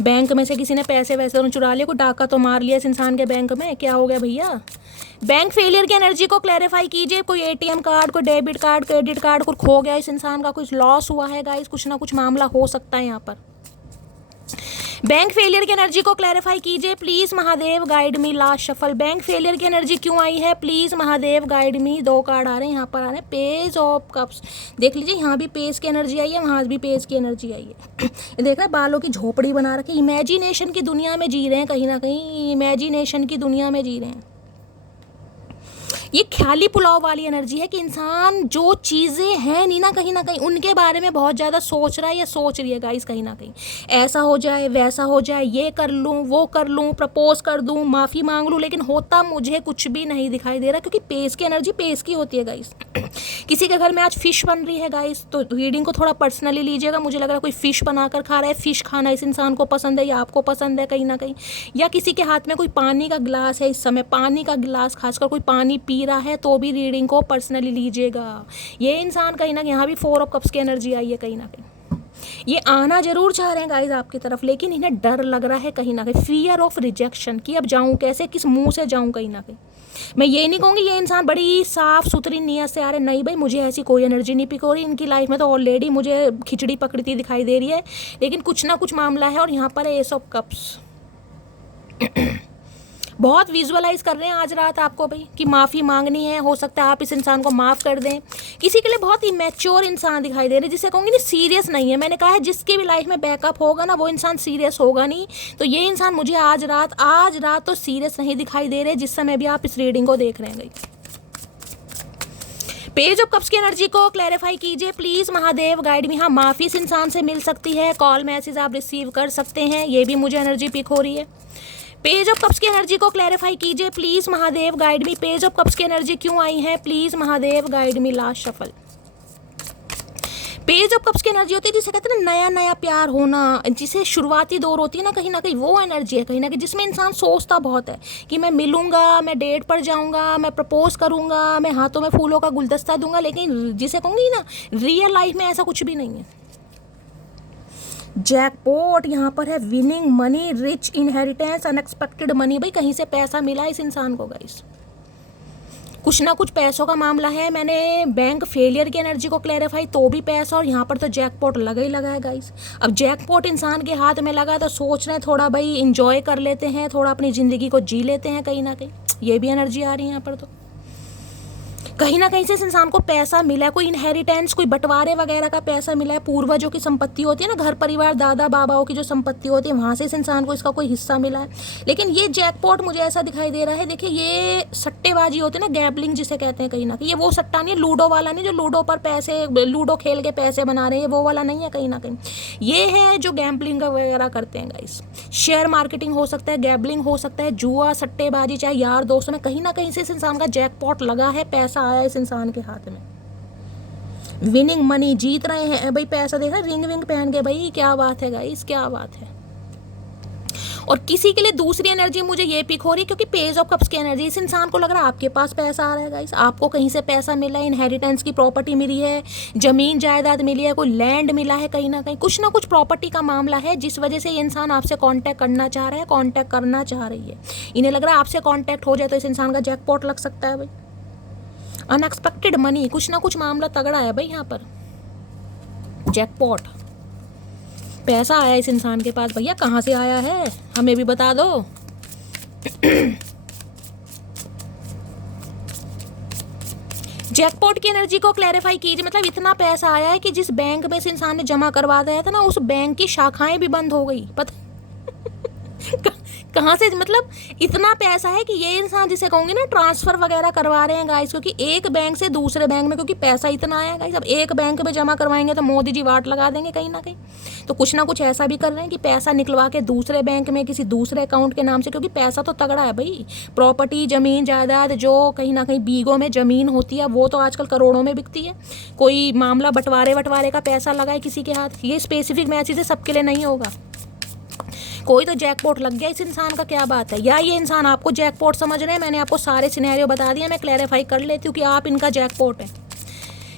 बैंक में से किसी ने पैसे वैसे चुरा लिए, कोई डाका तो मार लिया इस इंसान के बैंक में, क्या हो गया भैया। बैंक फेलियर की एनर्जी को क्लैरिफाई कीजिए, कोई एटीएम कार्ड, कोई डेबिट कार्ड, क्रेडिट कार्ड कुछ खो गया इस इंसान का, कुछ लॉस हुआ है गाइस, कुछ ना कुछ मामला हो सकता है यहाँ पर। बैंक फेलियर की एनर्जी को क्लैरिफाई कीजिए please, Mahadev guide me. Last shuffle. Bank failure की एनर्जी क्यों आई है please, Mahadev guide me. 2 card आ रहे हैं यहाँ पर, आ रहे हैं पेज ऑफ कप्स। देख लीजिए यहाँ भी पेज की एनर्जी आई है, वहाँ भी पेज की एनर्जी आई है। देख रहे हैं बालों की झोपड़ी बना रखी, इमेजिनेशन की दुनिया में जी रहे हैं कहीं ना कहीं, इमेजिनेशन की दुनिया में जी रहे हैं। ये ख्याली पुलाव वाली एनर्जी है कि इंसान जो चीज़ें हैं नहीं ना कहीं ना कहीं उनके बारे में बहुत ज़्यादा सोच रहा है या सोच रही है गाइस, कहीं ना कहीं ऐसा हो जाए वैसा हो जाए, ये कर लूँ वो कर लूँ, प्रपोज कर दूँ, माफ़ी मांग लूँ, लेकिन होता मुझे कुछ भी नहीं दिखाई दे रहा, क्योंकि पेस की एनर्जी पेस की होती है गाइस। किसी के घर में आज फिश बन रही है गाइस, तो रीडिंग को थोड़ा पर्सनली लीजिएगा। मुझे लग रहा है कोई फिश बनाकर खा रहा है, फिश खाना इस इंसान को पसंद है या आपको पसंद है कहीं ना कहीं, या किसी के हाथ में कोई पानी का गिलास है इस समय, पानी का गिलास खासकर कोई पानी पी रहा है, तो भी रीडिंग को पर्सनली लीजिएगा। ये इंसान कहीं ना कहीं, यहाँ भी 4 ऑफ कप्स की एनर्जी आई है कहीं ना कहीं, ये आना जरूर चाह रहे हैं गाइस आपकी तरफ, लेकिन इन्हें डर लग रहा है कहीं ना कहीं, फियर ऑफ रिजेक्शन, कि अब जाऊं कैसे, किस मुंह से जाऊं कहीं ना कहीं। मैं ये नहीं कहूँगी ये इंसान बड़ी साफ सुथरी नीयत से आ रहे, नहीं भाई मुझे ऐसी कोई एनर्जी नहीं पिक हो रही इनकी लाइफ में, तो ऑलरेडी मुझे खिचड़ी पकड़ती दिखाई दे रही है, लेकिन कुछ ना कुछ मामला है। और यहाँ पर है एस ऑफ कप्स। बहुत विजुअलाइज कर रहे हैं आज रात आपको भाई कि माफ़ी मांगनी है, हो सकता है आप इस इंसान को माफ़ कर दें। किसी के लिए बहुत इमेच्योर इंसान दिखाई दे रहे हैं, जिसे कहूँगी ना सीरियस नहीं है। मैंने कहा है जिसकी भी लाइफ में बैकअप होगा ना वो इंसान सीरियस होगा नहीं, तो ये इंसान मुझे आज रात तो सीरियस नहीं दिखाई दे रहे जिस समय भी आप इस रीडिंग को देख रहे हैं। पेज ऑफ कप्स की एनर्जी को क्लैरिफाई कीजिए प्लीज महादेव, गाइड मी। हाँ, माफ़ी इस इंसान से मिल सकती है, कॉल मैसेज आप रिसीव कर सकते हैं, ये भी मुझे एनर्जी पिक हो रही है। पेज ऑफ कप्स की एनर्जी को क्लैरिफाई कीजिए please Mahadev, guide me. Page of cups की एनर्जी क्यों आई है please Mahadev, guide me. Last shuffle. Page of cups की एनर्जी होती है जिसे कहते हैं ना नया नया प्यार होना, जिसे शुरुआती दौर होती है ना कहीं वो एनर्जी है कहीं ना कहीं, जिसमें इंसान सोचता बहुत है कि मैं मिलूंगा, मैं डेट पर जाऊंगा, मैं प्रपोज करूंगा, मैं हाथों में फूलों का गुलदस्ता दूंगा, लेकिन जिसे कहूँगी ना रियल लाइफ में ऐसा कुछ भी नहीं है। जैकपॉट यहाँ पर है, winning money, rich inheritance, unexpected money. भाई कहीं से पैसा मिला इस इंसान को गाइस, कुछ ना कुछ पैसों का मामला है। मैंने बैंक फेलियर की एनर्जी को क्लैरिफाई तो भी पैसा, और यहाँ पर तो जैकपॉट लगा ही लगा है गाइस। अब जैकपॉट इंसान के हाथ में लगा तो सोच रहे हैं थोड़ा भाई इंजॉय कर लेते हैं, थोड़ा अपनी ज़िंदगी को जी लेते हैं कहीं ना कहीं, ये भी एनर्जी आ रही है यहाँ पर। तो कहीं ना कहीं से इस इंसान को पैसा मिला है, कोई इनहेरिटेंस, कोई बंटवारे वगैरह का पैसा मिला है। पूर्वजों की संपत्ति होती है ना, घर परिवार, दादा बाबाओं की जो संपत्ति होती है, वहाँ से इस इंसान को इसका कोई हिस्सा मिला है। लेकिन ये जैकपॉट मुझे ऐसा दिखाई दे रहा है, देखिए ये सट्टेबाजी होती है ना, गैम्बलिंग जिसे कहते हैं कहीं ना कहीं, ये वो सट्टा नहीं है, लूडो वाला नहीं जो लूडो पर पैसे, लूडो खेल के पैसे बना रहे हैं, वो वाला नहीं है कहीं ना कहीं। ये है जो गैम्बलिंग वगैरह करते हैं गाइस। शेयर मार्केटिंग हो सकता है, गैम्बलिंग हो सकता है, जुआ, सट्टेबाजी, चाहे यार दोस्तों में, कहीं ना कहीं से इस इंसान का जैकपॉट लगा है, पैसा आया इस इंसान के हाथ में। विनिंग मनी, जीत रहे हैं भाई, पैसा देख रहे, रिंग विंग पहन के, भाई क्या बात है गाइस, क्या बात है। और किसी के लिए दूसरी एनर्जी मुझे ये पिक हो रही है, क्योंकि पेज ऑफ कप्स की एनर्जी, इस इंसान को लग रहा है आपके पास पैसा आ रहा है गाइस, आपको कहीं से पैसा मिला है, इनहेरिटेंस की प्रॉपर्टी मिली है, जमीन जायदाद मिली है, कोई लैंड मिला है, कहीं ना कुछ प्रॉपर्टी का मामला है, जिस वजह से ये इंसान आपसे कांटेक्ट करना चाह रहा है, कांटेक्ट करना चाह रही है। इन्हें लग रहा है आपसे कांटेक्ट हो जाए तो इस इंसान का जैकपॉट लग सकता है भाई। अनएक्सपेक्टेड मनी, कुछ ना कुछ मामला तगड़ा है भाई यहाँ पर। जैकपॉट, पैसा आया इस इंसान के पास, भैया कहाँ से आया है हमें भी बता दो। जैकपॉट की एनर्जी को क्लैरिफाई कीजिए, मतलब इतना पैसा आया है कि जिस बैंक में इस इंसान ने जमा करवा दिया था ना, उस बैंक की शाखाएं भी बंद हो गई, पता कहाँ से, मतलब इतना पैसा है कि ये इंसान जिसे कहूँगी ना ट्रांसफ़र वगैरह करवा रहे हैं गाइस, क्योंकि एक बैंक से दूसरे बैंक में, क्योंकि पैसा इतना आया गाइस। अब एक बैंक में जमा करवाएंगे तो मोदी जी वाट लगा देंगे कहीं ना कहीं, तो कुछ ना कुछ ऐसा भी कर रहे हैं कि पैसा निकलवा के दूसरे बैंक में किसी दूसरे अकाउंट के नाम से, क्योंकि पैसा तो तगड़ा है भाई। प्रॉपर्टी, ज़मीन जायदाद, जो कहीं ना कहीं बीघों में ज़मीन होती है वो तो आजकल करोड़ों में बिकती है। कोई मामला बंटवारे का पैसा लगा है किसी के हाथ, ये स्पेसिफिक मैसेज है, सबके लिए नहीं होगा। कोई तो जैकपॉट लग गया इस इंसान का, क्या बात है। या ये इंसान आपको जैकपॉट समझ रहे हैं, मैंने आपको सारे सिनेरियो बता दिया, मैं क्लैरिफाई कर लेती हूँ कि आप इनका जैकपॉट है।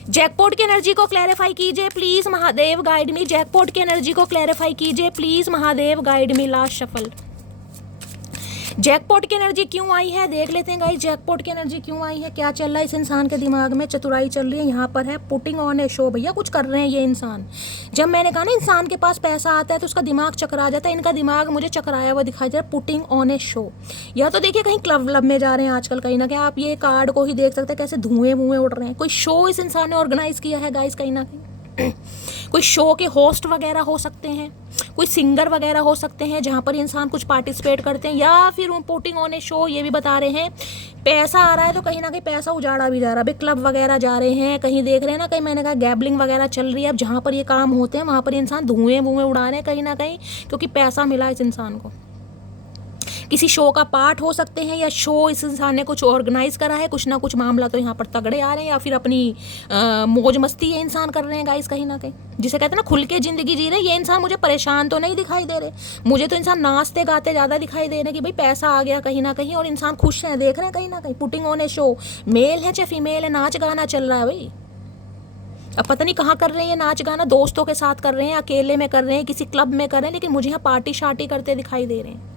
जैकपॉट की एनर्जी को क्लैरिफाई कीजिए please Mahadev, guide me. Jackpot की एनर्जी को क्लैरिफाई कीजिए please Mahadev, guide me. Last shuffle. Jackpot की एनर्जी क्यों आई है देख लेते हैं गाइस, जैकपॉट की एनर्जी क्यों आई है, क्या चल रहा है इस इंसान के दिमाग में, चतुराई चल रही है। यहाँ पर है पुटिंग ऑन ए शो, भैया कुछ कर रहे हैं ये इंसान। जब मैंने कहा ना इंसान के पास पैसा आता है तो उसका दिमाग चकरा जाता है, इनका दिमाग मुझे चकराया हुआ दिखाई दे रहा है। पुटिंग ऑन ए शो, या तो देखिए कहीं क्लब व्लब में जा रहे हैं आजकल, कहीं ना कहीं आप ये कार्ड को ही देख सकते हैं कैसे धुएं उड़ रहे हैं। कोई शो इस इंसान ने ऑर्गेनाइज किया है गाइस कहीं ना कहीं। कोई शो के होस्ट वगैरह हो सकते हैं, कोई सिंगर वगैरह हो सकते हैं जहाँ पर इंसान कुछ पार्टिसिपेट करते हैं, या फिर पुटिंग ऑन ए शो ये भी बता रहे हैं। पैसा आ रहा है तो कहीं ना कहीं पैसा उजाड़ा भी जा रहा है, भाई क्लब वगैरह जा रहे हैं, कहीं देख रहे हैं ना, कहीं मैंने कहा गैम्बलिंग वगैरह चल रही है। अब जहाँ पर ये काम होते हैं वहाँ पर इंसान धुएं उड़ा रहे हैं कहीं ना कहीं, क्योंकि पैसा मिला इस इंसान को। किसी शो का पार्ट हो सकते हैं, या शो इस इंसान ने कुछ ऑर्गेनाइज करा है, कुछ ना कुछ मामला तो यहाँ पर तगड़े आ रहे हैं, या फिर अपनी मौज मस्ती ये इंसान कर रहे हैं गाइस कहीं ना कहीं, जिसे कहते हैं ना खुल के ज़िंदगी जी रहे। ये इंसान मुझे परेशान तो नहीं दिखाई दे रहे, मुझे तो इंसान नाचते गाते ज़्यादा दिखाई दे रहे कि भाई पैसा आ गया कहीं ना कहीं, और इंसान खुश हैं, देख रहे हैं कहीं ना कहीं। Putting on a show, male है चाहे फीमेल है, नाच गाना चल रहा है भाई। अब पता नहीं कहाँ कर रहे हैं ये नाच गाना, दोस्तों के साथ कर रहे हैं, अकेले में कर रहे हैं, किसी क्लब में कर रहे हैं, लेकिन मुझे यहाँ पार्टी शार्टी करते दिखाई दे रहे हैं।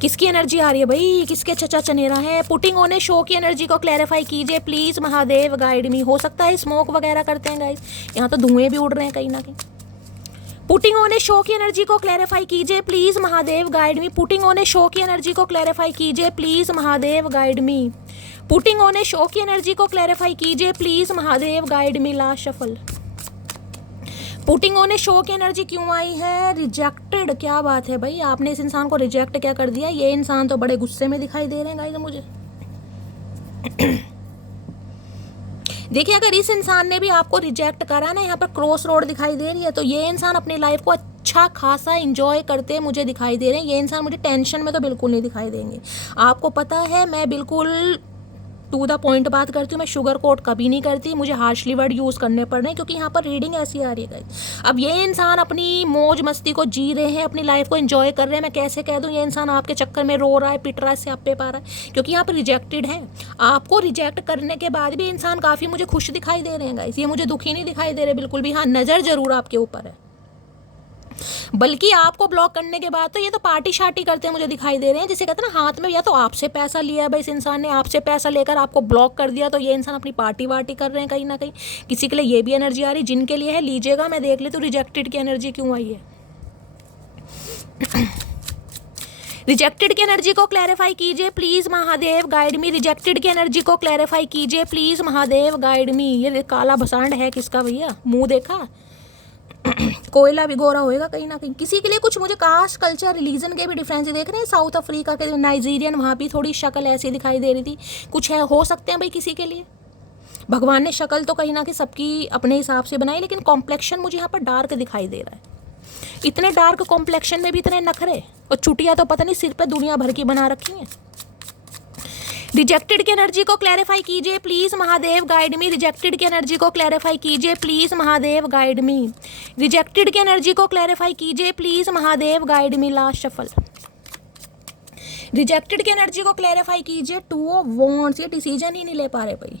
किसकी एनर्जी आ रही है भाई, किसके चचा चनेरा है। पुटिंग ऑन ए शो की एनर्जी को क्लैरिफाई कीजिए प्लीज महादेव, गाइड मी। हो सकता है स्मोक वगैरह करते हैं गाइस, यहाँ तो धुएं भी उड़ रहे हैं कहीं ना कहीं। पुटिंग ऑन ए शो की एनर्जी को क्लैरिफाई कीजिए please Mahadev guide me. Putting on a show की एनर्जी को क्लैरिफाई कीजिए please Mahadev guide me. Putting on a show की एनर्जी को क्लैरिफाई कीजिए please Mahadev guide me. Last shuffle. Putting on a show की एनर्जी क्यों आई है? रिजेक्टेड। क्या बात है भाई, आपने इस इंसान को रिजेक्ट क्या कर दिया? ये इंसान तो बड़े गुस्से में दिखाई दे रहे हैं गाइस मुझे। देखिए, अगर इस इंसान ने भी आपको रिजेक्ट करा ना, यहाँ पर क्रॉस रोड दिखाई दे रही है, तो ये इंसान अपनी लाइफ को अच्छा खासा एंजॉय करते मुझे दिखाई दे रहे हैं। ये इंसान मुझे टेंशन में तो बिल्कुल नहीं दिखाई देंगे। आपको पता है मैं बिल्कुल टू द पॉइंट बात करती हूँ, मैं शुगर कोट कभी नहीं करती, मुझे हार्शली वर्ड यूज़ करने पड़ रहे हैं क्योंकि यहाँ पर रीडिंग ऐसी आ रही है। अब ये इंसान अपनी मौज मस्ती को जी रहे हैं, अपनी लाइफ को एंजॉय कर रहे हैं। मैं कैसे कह दूँ ये इंसान आपके चक्कर में रो रहा है, पिट रहा है, स्यापे पा रहा है, क्योंकि यहाँ पर रिजेक्टेड है। आपको रिजेक्ट करने के बाद भी इंसान काफ़ी मुझे खुश दिखाई दे रहे हैं गाइस, ये मुझे दुखी नहीं दिखाई दे रहे बिल्कुल भी। हाँ, नज़र ज़रूर आपके ऊपर है, बल्कि आपको ब्लॉक करने के बाद तो ये तो पार्टी शार्टी करते मुझे दिखाई दे रहे हैं। जिसे कहते हैं ना, हाथ में या तो आपसे पैसा लिया है भाई, इस इंसान ने आपसे पैसा लेकर आपको ब्लॉक कर दिया, तो ये इंसान अपनी पार्टी वार्टी कर रहे हैं कहीं ना कहीं। किसी के लिए ये भी एनर्जी आ रही, जिनके लिए है लीजिएगा। मैं देख ली तो रिजेक्टेड की एनर्जी क्यों आई है। रिजेक्टेड की एनर्जी को क्लैरिफाई कीजिए please Mahadev guide me. Rejected की एनर्जी को क्लैरिफाई कीजिए प्लीज महादेव गाइड मी। ये काला भसांड है किसका भैया? मुंह देखा कोयला भी गोरा होएगा कहीं ना कहीं। किसी के लिए कुछ मुझे कास्ट, कल्चर, रिलीजन के भी डिफरेंस देख रहे हैं। साउथ अफ्रीका के नाइजीरियन, वहाँ भी थोड़ी शक्ल ऐसी दिखाई दे रही थी। कुछ है, हो सकते हैं भाई किसी के लिए। भगवान ने शक्ल तो कहीं ना कहीं सबकी अपने हिसाब से बनाई, लेकिन कॉम्प्लेक्शन मुझे यहाँ पर डार्क दिखाई दे रहा है। इतने डार्क कॉम्प्लेक्शन में भी इतने नखरे और चुटिया तो पता नहीं सिर पे दुनिया भर की बना रखी हैं। रिजेक्टेड की एनर्जी को क्लैरिफाई कीजिए please Mahadev guide me. Rejected की एनर्जी को क्लैरिफाई कीजिए please Mahadev guide me. Rejected की एनर्जी को क्लैरिफाई कीजिए please Mahadev guide me. Last shuffle. Rejected की एनर्जी को क्लैरिफाई कीजिए। Two of wands. ये डिसीजन ही नहीं ले पा रहे भाई,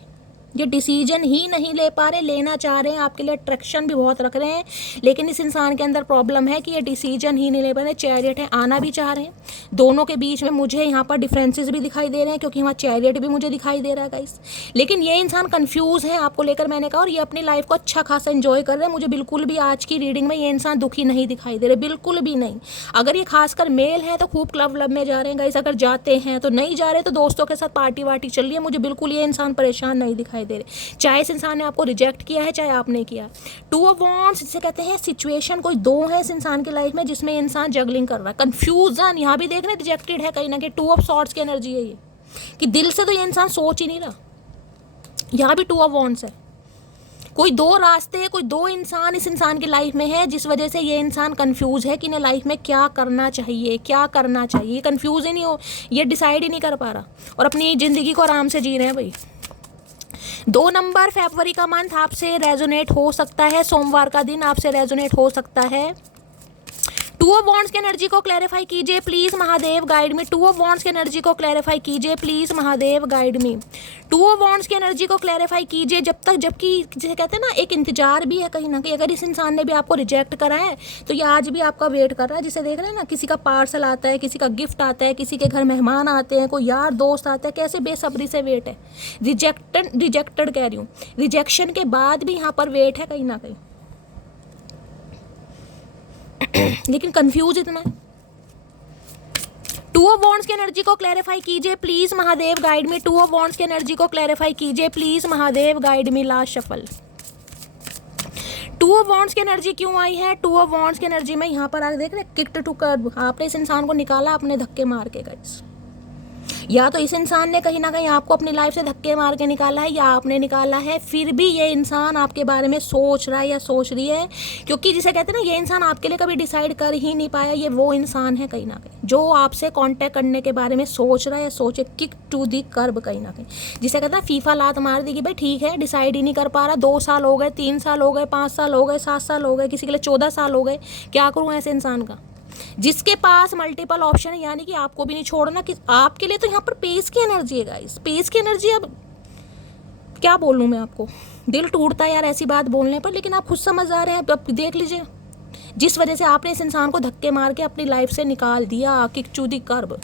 ये डिसीजन ही नहीं ले पा रहे। लेना चाह रहे हैं, आपके लिए अट्रैक्शन भी बहुत रख रहे हैं, लेकिन इस इंसान के अंदर प्रॉब्लम है कि ये डिसीजन ही नहीं ले पा रहे। चैरियट है, आना भी चाह रहे हैं। दोनों के बीच में मुझे यहाँ पर डिफरेंसेस भी दिखाई दे रहे हैं, क्योंकि वहाँ चैरियट भी मुझे दिखाई दे रहा है गाइस। लेकिन ये इंसान कंफ्यूज है आपको लेकर, मैंने कहा, और ये अपनी लाइफ को अच्छा खासा एंजॉय कर रहे हैं। मुझे बिल्कुल भी आज की रीडिंग में ये इंसान दुखी नहीं दिखाई दे रहे, बिल्कुल भी नहीं। अगर ये खासकर मेल है तो खूब क्लब व्लब में जा रहे हैं गाइस, अगर जाते हैं तो नहीं जा रहे तो दोस्तों के साथ पार्टी वार्टी चल रही है। मुझे बिल्कुल ये इंसान परेशान नहीं दिखाई दे रहे, चाहे इस इंसान ने आपको रिजेक्ट किया है चाहे आपने किया। टू ऑफ वॉन्ड्स जिसे कहते हैं सिचुएशन कोई दो है इस इंसान की लाइफ में, जिसमें इंसान जगलिंग कर रहा है, कंफ्यूजन। यहाँ भी देख रहे रिजेक्टेड है कहीं ना कहीं। टू ऑफ सॉर्ड्स की एनर्जी है ये, कि दिल से तो ये इंसान सोच ही नहीं रहा। यहाँ भी टू ऑफ वॉन्ड्स है। कोई दो रास्ते, कोई दो इंसान इस इंसान की लाइफ में है, जिस वजह से ये इंसान कंफ्यूज है कि इन्हें लाइफ में क्या करना चाहिए, क्या करना चाहिए। कंफ्यूज ही नहीं हो, ये डिसाइड ही नहीं कर पा रहा और अपनी ज़िंदगी को आराम से जी रहे हैं भाई। 2 नंबर फरवरी का मंथ आपसे रेजोनेट हो सकता है, सोमवार का दिन आपसे रेजोनेट हो सकता है। टू ऑफ वॉन्ड्स की एनर्जी को क्लैरिफाई कीजिए please Mahadev guide me. Two of wands की एनर्जी को क्लैरिफाई कीजिए please Mahadev guide me. Two of wands की एनर्जी को क्लैरिफाई कीजिए जबकि जिसे कहते हैं ना, एक इंतजार भी है कहीं ना कहीं। अगर इस इंसान ने भी आपको रिजेक्ट करा है तो ये आज भी आपका वेट कर रहा है। जिसे देख रहे हैं ना, किसी का पार्सल आता है, किसी का गिफ्ट आता है, किसी के घर मेहमान आते हैं, कोई यार दोस्त आता है, कैसे बेसब्री से वेट है। रिजेक्टेड कह रही हूँ, रिजेक्शन के बाद भी यहाँ पर वेट है कहीं ना कहीं, लेकिन कंफ्यूज इतना है। टू ऑफ वॉन्ड्स की एनर्जी को क्लैरिफाई कीजिए please Mahadev guide me. Two of wands की एनर्जी को क्लैरिफाई कीजिए please Mahadev guide me. Last shuffle. Two of wands की एनर्जी क्यों आई है? टू ऑफ वॉन्ड्स की एनर्जी में यहाँ पर आगे देख रहे किक्ड टू कर्ब। आपने इस इंसान को निकाला अपने धक्के मार के गाइस, या तो इस इंसान ने कहीं ना कहीं आपको अपनी लाइफ से धक्के मार के निकाला है, या आपने निकाला है। फिर भी ये इंसान आपके बारे में सोच रहा है या सोच रही है, क्योंकि जिसे कहते हैं ना, ये इंसान आपके लिए कभी डिसाइड कर ही नहीं पाया। ये वो इंसान है कहीं ना कहीं जो आपसे कांटेक्ट करने के बारे में सोच रहा है, सोचे किक टू दी कर्ब कहीं ना कहीं। जिसे कहते हैं फीफा लात मार दी कि भाई ठीक है, डिसाइड ही नहीं कर पा रहा। 2 साल हो गए, 3 साल हो गए, 5 साल हो गए, 7 साल हो गए, किसी के लिए 14 साल हो गए। क्या करूँ ऐसे इंसान का, जिसके पास मल्टीपल ऑप्शन है, यानी कि आपको भी नहीं छोड़ना। कि आपके लिए तो यहाँ पर पेस की एनर्जी है गाइस, पेस की एनर्जी। अब क्या बोलूँ मैं आपको, दिल टूटता है यार ऐसी बात बोलने पर, लेकिन आप खुद समझ आ रहे हैं। अब देख लीजिए, जिस वजह से आपने इस इंसान को धक्के मार के अपनी लाइफ से निकाल दिया, किक टू दी कर्ब।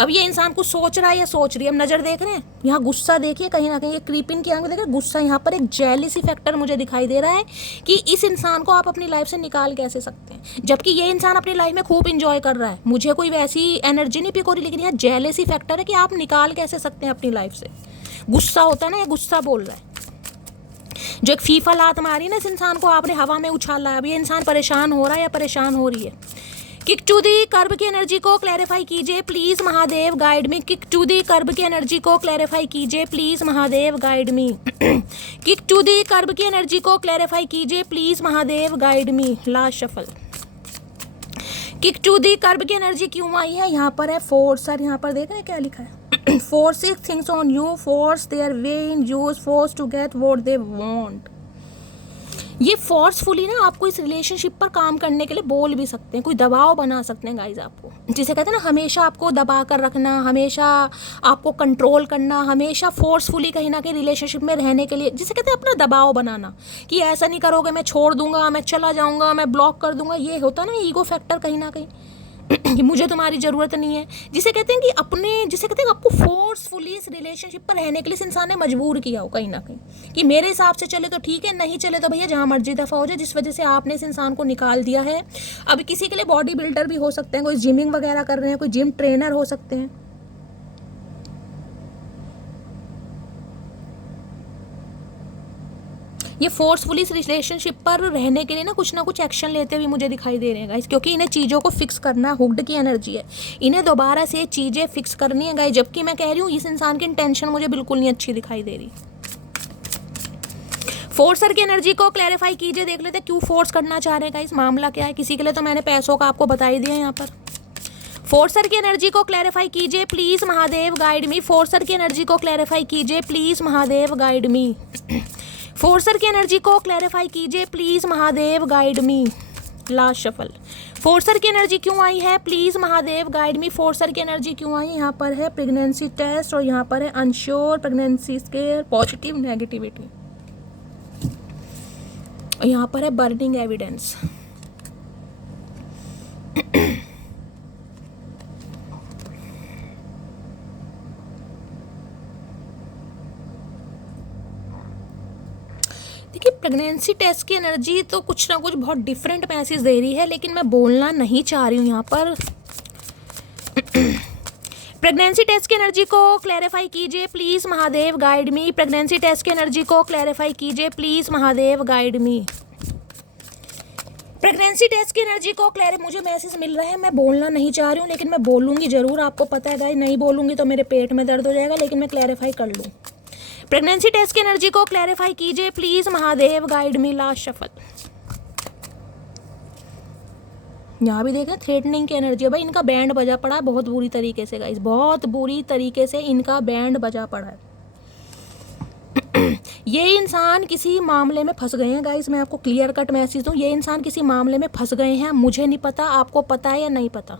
अब ये इंसान कुछ सोच रहा है या सोच रही है, हम नज़र देख रहे हैं। यहाँ गुस्सा देखिए कहीं ना कहीं, ये क्रीपिंग की आंख में देख रहे हैं गुस्सा। यहाँ पर एक जेलिसी फैक्टर मुझे दिखाई दे रहा है कि इस इंसान को आप अपनी लाइफ से निकाल कैसे सकते हैं, जबकि ये इंसान अपनी लाइफ में खूब इंजॉय कर रहा है। मुझे कोई वैसी एनर्जी नहीं पिक हो रही, लेकिन यहाँ जेलिसी फैक्टर है कि आप निकाल कैसे सकते हैं अपनी लाइफ से। गुस्सा होता है ना, ये गुस्सा बोल रहा है। जो एक फीफा लात मारी ना इस इंसान को आपने हवा में उछाला, अब ये इंसान परेशान हो रहा है या परेशान हो रही है। किक टू दी कर्ब की एनर्जी को क्लैरिफाई कीजिए please Mahadev guide me. Kick to the curb की एनर्जी को क्लैरिफाई कीजिए please Mahadev guide me. Kick to the curb की एनर्जी को क्लैरिफाई कीजिए please Mahadev guide me. Last shuffle. Kick to the curb की एनर्जी क्यों आई है? यहाँ पर है फोर्स। सर यहाँ पर देख रहे हैं क्या लिखा है? Force things on you, force their way in use, force to get what they want. ये फोर्सफुली ना आपको इस रिलेशनशिप पर काम करने के लिए बोल भी सकते हैं, कोई दबाव बना सकते हैं गाइज आपको, जिसे कहते हैं ना हमेशा आपको दबा कर रखना, हमेशा आपको कंट्रोल करना, हमेशा फोर्सफुली कहीं ना कहीं रिलेशनशिप में रहने के लिए, जिसे कहते हैं अपना दबाव बनाना कि ऐसा नहीं करोगे मैं छोड़ दूंगा, मैं चला जाऊंगा, मैं ब्लॉक कर दूंगा। ये होता ना ईगो फैक्टर कहीं ना कहीं कि मुझे तुम्हारी ज़रूरत नहीं है, जिसे कहते हैं कि अपने, जिसे कहते हैं आपको फोर्सफुली इस रिलेशनशिप पर रहने के लिए इस इंसान ने मजबूर किया हो कहीं ना कहीं कि मेरे हिसाब से चले तो ठीक है, नहीं चले तो भैया जहाँ मर्जी दफ़ा हो जाए, जिस वजह से आपने इस इंसान को निकाल दिया है। अब किसी के लिए बॉडी बिल्डर भी हो सकते हैं, कोई जिमिंग वगैरह कर रहे हैं, कोई जिम ट्रेनर हो सकते हैं। ये फोर्सफुली इस रिलेशनशिप पर रहने के लिए ना कुछ एक्शन लेते हुए मुझे दिखाई दे रहे हैं गाइस, क्योंकि इन्हें चीज़ों को फिक्स करना, हुक्ड की एनर्जी है, इन्हें दोबारा से चीज़ें फिक्स करनी है गाइस। जबकि मैं कह रही हूँ इस इंसान की इंटेंशन मुझे बिल्कुल नहीं अच्छी दिखाई दे रही। फोर्सर की एनर्जी को क्लैरिफाई कीजिए, देख लेते क्यों फोर्स करना चाह रहे हैं गाइस, मामला क्या है। किसी के लिए तो मैंने पैसों का आपको बता ही दिया यहाँ पर। फोर्सर की एनर्जी को क्लैरिफाई कीजिए प्लीज महादेव गाइड मी। फोर्सर की एनर्जी को क्लैरिफाई कीजिए प्लीज महादेव गाइड मी। फोर्सर की एनर्जी को क्लैरिफाई कीजिए please Mahadev guide me. Last shuffle. फोर्सर की एनर्जी क्यों आई है प्लीज महादेव गाइड मी। फोर्सर की एनर्जी क्यों आई? यहाँ पर है प्रेगनेंसी टेस्ट और यहाँ पर है unsure pregnancy square, positive negativity, और यहाँ पर है बर्निंग एविडेंस। देखिए प्रेगनेंसी टेस्ट की एनर्जी तो कुछ ना कुछ बहुत डिफरेंट मैसेज दे रही है, लेकिन मैं बोलना नहीं चाह रही हूँ यहाँ पर। प्रेगनेंसी टेस्ट की एनर्जी को क्लैरिफाई कीजिए please Mahadev guide me. Pregnancy test की एनर्जी को क्लैरिफाई कीजिए please Mahadev guide me. Pregnancy test की एनर्जी को मुझे मैसेज मिल रहा है, मैं बोलना नहीं चाह रही हूँ लेकिन मैं बोलूँगी ज़रूर, आपको पता है गाइस, नहीं बोलूँगी तो मेरे पेट में दर्द हो जाएगा, लेकिन मैं क्लैरिफाई कर लूँ। प्रेगनेंसी टेस्ट की एनर्जी को क्लैरिफाई कीजिए please Mahadev guide me. Last shuffle. यहाँ भी देखें थ्रेटनिंग की एनर्जी है, भाई इनका बैंड बजा पड़ा है बहुत बुरी तरीके से गाइस, बहुत बुरी तरीके से इनका बैंड बजा पड़ा है। ये इंसान किसी मामले में फंस गए हैं गाइस, मैं आपको क्लियर कट मैसेज दूं, ये इंसान किसी मामले में फंस गए हैं। मुझे नहीं पता आपको पता है या नहीं पता,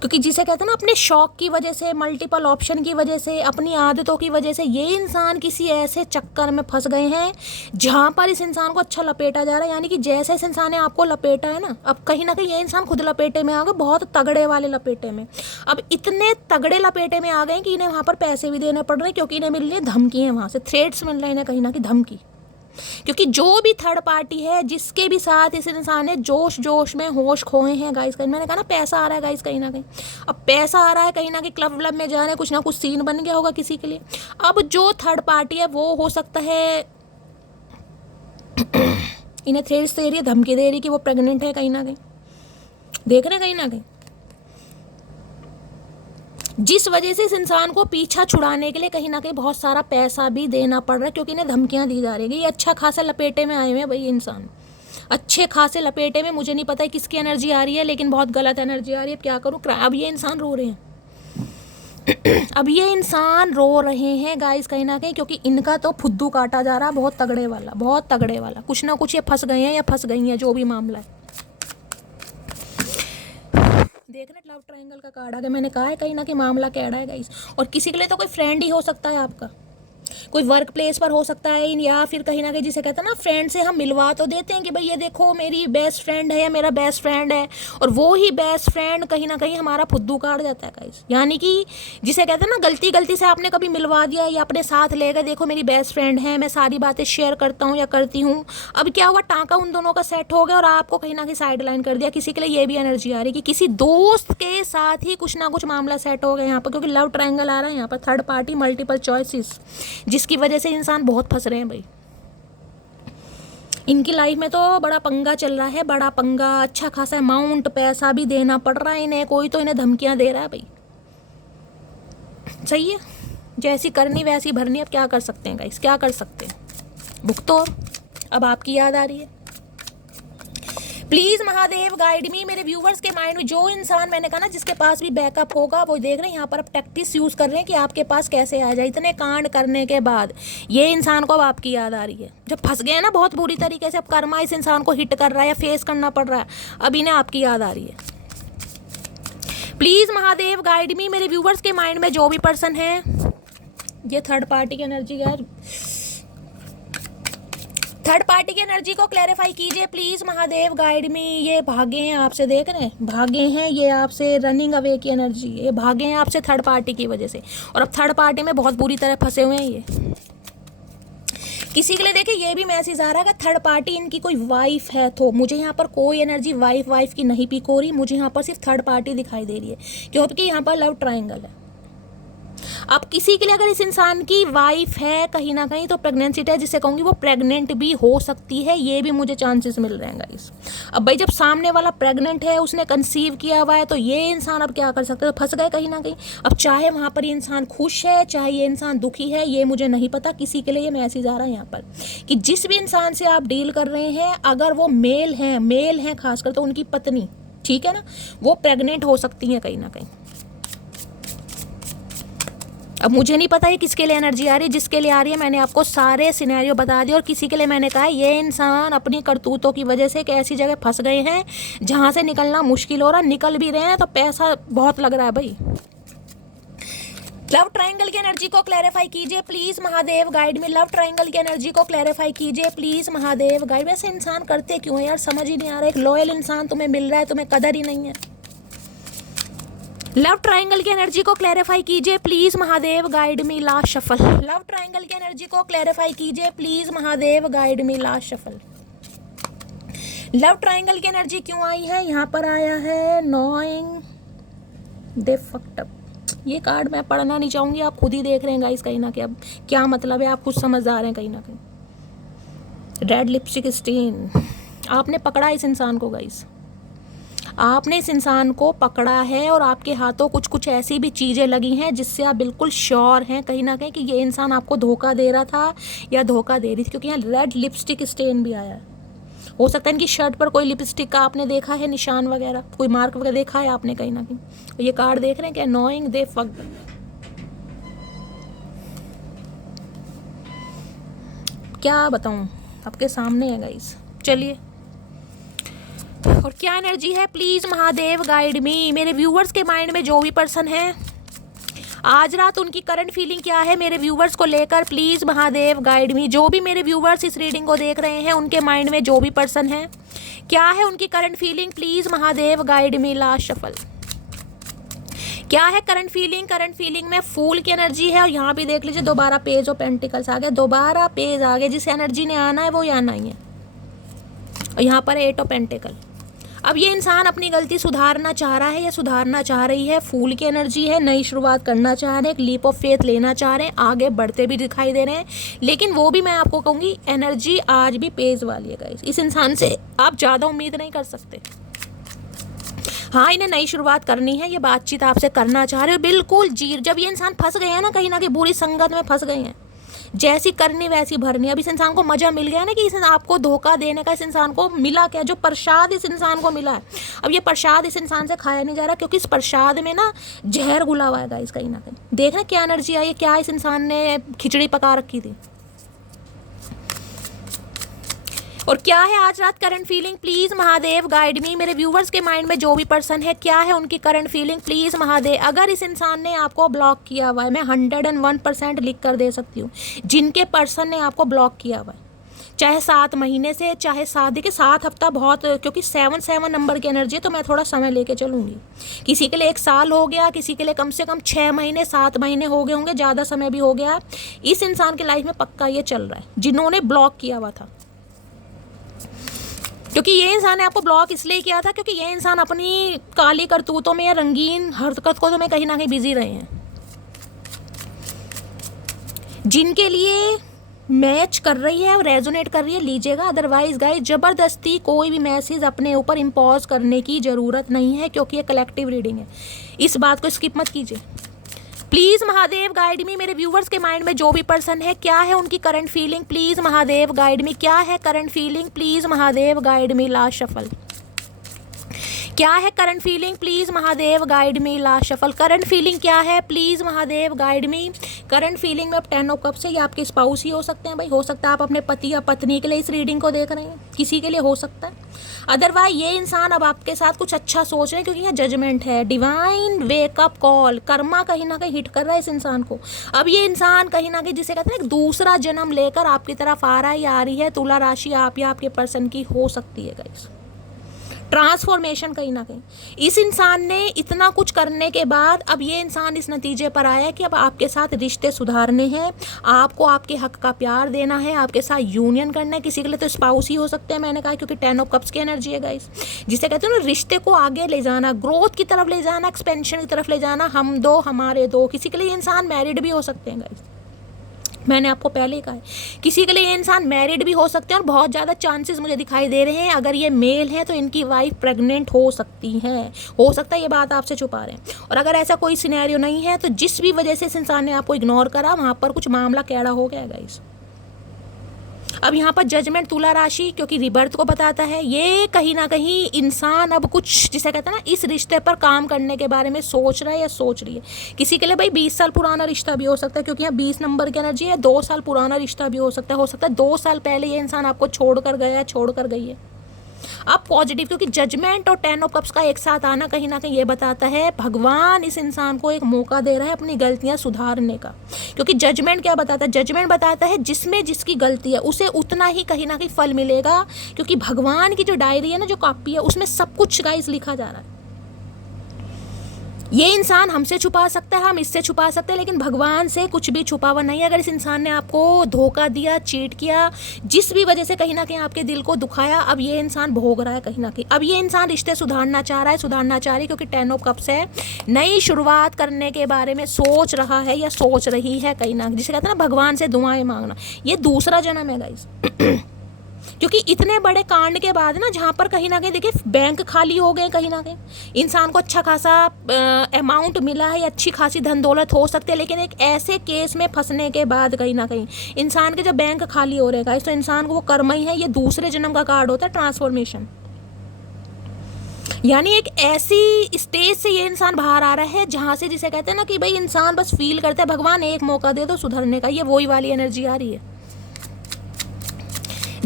क्योंकि जिसे कहते हैं ना अपने शौक की वजह से, मल्टीपल ऑप्शन की वजह से, अपनी आदतों की वजह से ये इंसान किसी ऐसे चक्कर में फंस गए हैं जहाँ पर इस इंसान को अच्छा लपेटा जा रहा है। यानी कि जैसे इस इंसान ने आपको लपेटा है ना, अब कहीं ना कहीं ये इंसान खुद लपेटे में आ गए, बहुत तगड़े वाले लपेटे में। अब इतने तगड़े लपेटे में आ गए कि इन्हें वहाँ पर पैसे भी देने पड़ रहे हैं, क्योंकि इन्हें मिल रही है धमकी है, वहाँ से थ्रेट्स मिल रहे हैं इन्हें कहीं ना कहीं धमकी। क्योंकि जो भी थर्ड पार्टी है जिसके भी साथ इस इंसान ने जोश में होश खोए हैं गाइस, मैंने कहा ना पैसा आ रहा है गाइस कहीं ना कहीं, अब पैसा आ रहा है कहीं ना कहीं, क्लब व्लब में जा रहे हैं, कुछ ना कुछ सीन बन गया होगा किसी के लिए। अब जो थर्ड पार्टी है वो हो सकता है इन्हें थ्रेट्स दे रही है, धमकी दे रही कि वो प्रेग्नेंट है, कहीं ना कहीं देख रहे हैं कहीं ना कहीं, जिस वजह से इस इंसान को पीछा छुड़ाने के लिए कहीं ना कहीं बहुत सारा पैसा भी देना पड़ रहा है, क्योंकि इन्हें धमकियां दी जा रही है। ये अच्छा खासा लपेटे में आए हुए हैं भाई इंसान, अच्छे खासे लपेटे में। मुझे नहीं पता है किसकी एनर्जी आ रही है, लेकिन बहुत गलत एनर्जी आ रही है। अब क्या करूँ, अब ये इंसान रो रहे हैं अब ये इंसान रो रहे हैं गाइस कहीं ना कहीं, क्योंकि इनका तो फुद्दू काटा जा रहा है बहुत तगड़े वाला, बहुत तगड़े वाला। कुछ ना कुछ ये फंस गए हैं या फंस गई हैं, जो भी मामला है। देखना लव ट्रायंगल का कार्ड आ गया, मैंने कहा है कहीं ना कहीं मामला कैड़ा है गाइस, और किसी के लिए तो कोई फ्रेंड ही हो सकता है आपका, कोई वर्क प्लेस पर हो सकता है, या फिर कहीं ना कहीं जिसे कहते हैं ना फ्रेंड से हम मिलवा तो देते हैं कि भाई ये देखो मेरी बेस्ट फ्रेंड है या मेरा बेस्ट फ्रेंड है, और वो ही बेस्ट फ्रेंड कहीं ना कहीं हमारा फुद्दू काट जाता है गाइस। यानी कि जिसे कहते हैं ना गलती से आपने कभी मिलवा दिया या अपने साथ ले गए, देखो मेरी बेस्ट फ्रेंड है, मैं सारी बातें शेयर करता हूँ या करती हूँ। अब क्या हुआ, टाँका उन दोनों का सेट हो गया और आपको कहीं ना कहीं साइड लाइन कर दिया। किसी के लिए ये भी एनर्जी आ रही है कि किसी दोस्त के साथ ही कुछ ना कुछ मामला सेट हो गया यहाँ पर, क्योंकि लव ट्रायंगल आ रहा है यहाँ पर, थर्ड पार्टी, मल्टीपल चॉइसेस, जिसकी वजह से इंसान बहुत फंस रहे हैं भाई। इनकी लाइफ में तो बड़ा पंगा चल रहा है, बड़ा पंगा, अच्छा खासा अमाउंट पैसा भी देना पड़ रहा है इन्हें, कोई तो इन्हें धमकियां दे रहा है भाई। सही है, जैसी करनी वैसी भरनी, अब क्या कर सकते हैं गाइस, क्या कर सकते हैं, भुगतो। अब आपकी याद आ रही है। प्लीज महादेव गाइड मी, मेरे व्यूवर्स के माइंड में जो इंसान, मैंने कहा ना जिसके पास भी बैकअप होगा, वो देख रहे हैं यहाँ पर अब टैक्टिस यूज कर रहे हैं कि आपके पास कैसे आ जाए। इतने कांड करने के बाद ये इंसान को अब आपकी याद आ रही है, जब फंस गए ना बहुत बुरी तरीके से, अब कर्मा इस इंसान को हिट कर रहा है या फेस करना पड़ रहा है, अब इन्हें आपकी याद आ रही है। प्लीज महादेव गाइड मी, मेरे व्यूवर्स के माइंड में जो भी पर्सन है, ये थर्ड पार्टी की एनर्जी यार, थर्ड पार्टी की एनर्जी को क्लैरिफाई कीजिए प्लीज महादेव गाइड मी। ये भागे हैं आपसे, देख रहे हैं भागे हैं ये आपसे, रनिंग अवे की एनर्जी, ये भागे हैं आपसे थर्ड पार्टी की वजह से, और अब थर्ड पार्टी में बहुत बुरी तरह फंसे हुए हैं ये। किसी के लिए देखिए ये भी मैसेज आ रहा है कि थर्ड पार्टी इनकी कोई वाइफ है, तो मुझे यहाँ पर कोई एनर्जी वाइफ की नहीं पिक हो रही, मुझे यहाँ पर सिर्फ थर्ड पार्टी दिखाई दे रही है, क्योंकि यहाँ पर लव ट्रायंगल है। अब किसी के लिए अगर इस इंसान की वाइफ है कहीं ना कहीं, तो प्रेगनेंसी है, जिसे कहूँगी वो प्रेग्नेंट भी हो सकती है, ये भी मुझे चांसेस मिल रहे हैं गाइस। अब भाई जब सामने वाला प्रेग्नेंट है, उसने कंसीव किया हुआ है, तो ये इंसान अब क्या कर सकते हैं, तो फंस गए कहीं ना कहीं। अब चाहे वहाँ पर ये इंसान खुश है, चाहे ये इंसान दुखी है, ये मुझे नहीं पता। किसी के लिए ये मैसेज आ रहा है यहाँ पर कि जिस भी इंसान से आप डील कर रहे हैं, अगर वो मेल हैं खासकर, तो उनकी पत्नी, ठीक है ना, वो प्रेग्नेंट हो सकती है कहीं ना कहीं। अब मुझे नहीं पता ये किसके लिए एनर्जी आ रही है, जिसके लिए आ रही है मैंने आपको सारे सिनेरियो बता दिए, और किसी के लिए मैंने कहा ये इंसान अपनी करतूतों की वजह से एक ऐसी जगह फंस गए हैं जहां से निकलना मुश्किल हो रहा, निकल भी रहे हैं तो पैसा बहुत लग रहा है भाई। लव ट्रायंगल की एनर्जी को क्लैरिफाई कीजिए प्लीज महादेव गाइड में, लव ट्रायंगल की एनर्जी को क्लैरिफाई कीजिए प्लीज महादेव गाइड। वैसे इंसान करते क्यों है यार, समझ ही नहीं आ रहा। एक लॉयल इंसान तुम्हें मिल रहा है, तुम्हें कदर ही नहीं है। लव ट्रायंगल की एनर्जी को क्लैरिफाई कीजिए please Mahadev guide me, last shuffle. Love triangle की एनर्जी को क्लैरिफाई कीजिए please Mahadev guide me, last shuffle. Love triangle की एनर्जी क्यों आई है, यहाँ पर आया है नोइंग दे फक्ड अप। ये कार्ड मैं पढ़ना नहीं चाहूंगी, आप खुद ही देख रहे हैं गाइस कहीं ना कहीं अब क्या मतलब है, आप खुद समझदार हैं कहीं ना कहीं। रेड लिपस्टिक स्टेन, आपने पकड़ा इस इंसान को गाइस, आपने इस इंसान को पकड़ा है, और आपके हाथों कुछ कुछ ऐसी भी चीज़ें लगी हैं जिससे आप बिल्कुल श्योर हैं कहीं ना कहीं कि ये इंसान आपको धोखा दे रहा था या धोखा दे रही थी, क्योंकि यहाँ रेड लिपस्टिक स्टेन भी आया है। हो सकता है इनकी शर्ट पर कोई लिपस्टिक का आपने देखा है निशान वगैरह, कोई मार्क वगैरह देखा है आपने कहीं ना कहीं। तो ये कार्ड देख रहे हैं क्या, नोइंग दे फक्ड। क्या बताऊँ, आपके सामने है गाइस। चलिए, और क्या एनर्जी है प्लीज महादेव गाइड मी। मेरे व्यूवर्स के माइंड में जो भी पर्सन है, आज रात उनकी करंट फीलिंग क्या है मेरे व्यूवर्स को लेकर, प्लीज महादेव गाइड मी। जो भी मेरे व्यूवर्स इस रीडिंग को देख रहे हैं, उनके माइंड में जो भी पर्सन है, क्या है उनकी current feeling, please Mahadev guide me, last shuffle. क्या है करंट फीलिंग, करंट फीलिंग में फूल की एनर्जी है, और यहाँ भी देख लीजिए दोबारा पेज ऑफ पेंटिकल्स आ गया, दोबारा पेज आ गया। जिस एनर्जी ने आना है वो यहाँ नहीं है, और यहाँ पर एट ऑफ पेंटिकल। अब ये इंसान अपनी गलती सुधारना चाह रहा है या सुधारना चाह रही है, फूल की एनर्जी है, नई शुरुआत करना चाह रहे हैं, एक लीप ऑफ फेथ लेना चाह रहे हैं, आगे बढ़ते भी दिखाई दे रहे हैं। लेकिन वो भी मैं आपको कहूँगी एनर्जी आज भी पेज वाली है गाइस। इस इंसान से आप ज़्यादा उम्मीद नहीं कर सकते। हाँ, इन्हें नई शुरुआत करनी है, ये बातचीत आपसे करना चाह रहे हो बिल्कुल जी। जब ये इंसान फंस गए हैं ना कहीं ना कहीं, बुरी संगत में फंस गए हैं, जैसी करनी वैसी भरनी। अब इस इंसान को मजा मिल गया ना कि इस आपको धोखा देने का, इस इंसान को मिला क्या, जो प्रसाद इस इंसान को मिला है, अब ये प्रसाद इस इंसान से खाया नहीं जा रहा, क्योंकि इस प्रसाद में ना जहर घुला हुआ है गाइस कहीं ना कहीं। देखना क्या एनर्जी आई है, क्या इस इंसान ने खिचड़ी पका रखी थी। और क्या है आज रात current feeling, please Mahadev guide मी। मेरे व्यूवर्स के माइंड में जो भी पर्सन है, क्या है उनकी करंट फीलिंग, प्लीज महादेव। अगर इस इंसान ने आपको ब्लॉक किया हुआ है, मैं 101% लिख कर दे सकती हूँ, जिनके पर्सन ने आपको ब्लॉक किया हुआ है, चाहे 7 महीने से, चाहे शादी के 7 हफ्ता बहुत, क्योंकि 7 नंबर की एनर्जी है तो मैं थोड़ा समय लेके चलूँगी। किसी के लिए 1 साल हो गया, किसी के लिए कम से कम 6 महीने 7 महीने हो गए होंगे, ज़्यादा समय भी हो गया। इस इंसान की लाइफ में पक्का ये चल रहा है, जिन्होंने ब्लॉक किया हुआ था। क्योंकि ये इंसान ने आपको ब्लॉक इसलिए किया था क्योंकि ये इंसान अपनी काली करतूतों में या रंगीन हरकतों में कहीं ना कहीं बिजी रहे हैं। जिनके लिए मैच कर रही है और रेजोनेट कर रही है लीजिएगा, अदरवाइज गाइस ज़बरदस्ती कोई भी मैसेज अपने ऊपर इम्पोज करने की ज़रूरत नहीं है, क्योंकि ये कलेक्टिव रीडिंग है। इस बात को स्किप मत कीजिए। प्लीज़ महादेव गाइड मी। मेरे व्यूवर्स के माइंड में जो भी पर्सन है, क्या है उनकी current feeling, please Mahadev guide मी। क्या है current feeling, please Mahadev guide me. Last shuffle. क्या है current feeling, please Mahadev guide me. Last shuffle. Current feeling क्या है, please Mahadev guide me. Current feeling में अब 10 ऑफ कप्स से, ये आपके स्पाउस ही हो सकते हैं भाई। हो सकता है आप अपने पति या पत्नी के लिए इस रीडिंग को देख रहे हैं, किसी के लिए हो सकता है। अदरवाइज ये इंसान अब आपके साथ कुछ अच्छा सोच रहे हैं, क्योंकि यहाँ जजमेंट है, डिवाइन वेकअप कॉल, कर्मा कहीं ना कहीं हिट कर रहा है इस इंसान को। अब ये इंसान कहीं ना कहीं, जिसे कहते हैं एक दूसरा जन्म लेकर आपकी तरफ आ रहा है या आ रही है। तुला राशि आप या आपके पर्सन की हो सकती है गाइस। ट्रांसफॉर्मेशन कहीं ना कहीं इस इंसान ने इतना कुछ करने के बाद अब ये इंसान इस नतीजे पर आया है कि अब आपके साथ रिश्ते सुधारने हैं, आपको आपके हक का प्यार देना है, आपके साथ यूनियन करना है। किसी के लिए तो स्पाउस ही हो सकते हैं, मैंने कहा, क्योंकि 10 ऑफ कप्स की एनर्जी है गाइस, जिसे कहते हैं ना रिश्ते को आगे ले जाना, ग्रोथ की तरफ ले जाना, एक्सपेंशन की तरफ ले जाना। हम दो हमारे दो। किसी के लिए इंसान मैरिड भी हो सकते हैं गाइस, मैंने आपको पहले कहा है। किसी के लिए ये इंसान मैरिड भी हो सकते हैं, और बहुत ज़्यादा चांसेस मुझे दिखाई दे रहे हैं, अगर ये मेल है तो इनकी वाइफ प्रेग्नेंट हो सकती है। हो सकता है ये बात आपसे छुपा रहे हैं। और अगर ऐसा कोई सिनेरियो नहीं है तो जिस भी वजह से इस इंसान ने आपको इग्नोर करा, वहाँ पर कुछ मामला कैड़ा हो गया गाइस। अब यहाँ पर जजमेंट तुला राशि, क्योंकि रिबर्थ को बताता है, ये कहीं ना कहीं इंसान अब कुछ, जिसे कहते हैं ना, इस रिश्ते पर काम करने के बारे में सोच रहा है या सोच रही है। किसी के लिए भाई 20 साल पुराना रिश्ता भी हो सकता है, क्योंकि यहाँ 20 नंबर की एनर्जी है। 2 साल पुराना रिश्ता भी हो सकता है। 2 साल पहले ये इंसान आपको छोड़ कर गया है, छोड़ कर गई है। अब पॉजिटिव, क्योंकि जजमेंट और 10 ऑफ कप्स का एक साथ आना कहीं ना कहीं ये बताता है भगवान इस इंसान को एक मौका दे रहा है अपनी गलतियां सुधारने का। क्योंकि जजमेंट क्या बताता है, जजमेंट बताता है जिसमें जिसकी गलती है उसे उतना ही कहीं ना कहीं फल मिलेगा। क्योंकि भगवान की जो डायरी है ना, जो कॉपी है, उसमें सब कुछ गाइस लिखा जा रहा है। ये इंसान हमसे छुपा सकता है, हम इससे छुपा सकते हैं, लेकिन भगवान से कुछ भी छुपा हुआ नहीं है। अगर इस इंसान ने आपको धोखा दिया, चीट किया, जिस भी वजह से कहीं ना कहीं आपके दिल को दुखाया, अब ये इंसान भोग रहा है कहीं ना कहीं। अब ये इंसान रिश्ते सुधारना चाह रहा है, सुधारना चाह रही है, क्योंकि 10 ऑफ कप्स है। नई शुरुआत करने के बारे में सोच रहा है या सोच रही है कहीं ना, जिसे कहते हैं ना भगवान से दुआएं मांगना। ये दूसरा जन्म है गाइस। क्योंकि इतने बड़े कांड के बाद ना, जहाँ पर कहीं ना कहीं देखिए बैंक खाली हो गए, कहीं ना कहीं इंसान को अच्छा खासा अमाउंट मिला है, अच्छी खासी धन दौलत हो सकती है, लेकिन एक ऐसे केस में फंसने के बाद कहीं ना कहीं इंसान के जब बैंक खाली हो रहेगा, तो इंसान को वो कर्म ही है। ये दूसरे जन्म का कार्ड होता है, ट्रांसफॉर्मेशन। यानी एक ऐसी स्टेज से ये इंसान बाहर आ रहा है जहाँ से, जिसे कहते हैं ना कि भाई इंसान बस फील करता है भगवान एक मौका दे दो सुधरने का। ये वही वाली एनर्जी आ रही है।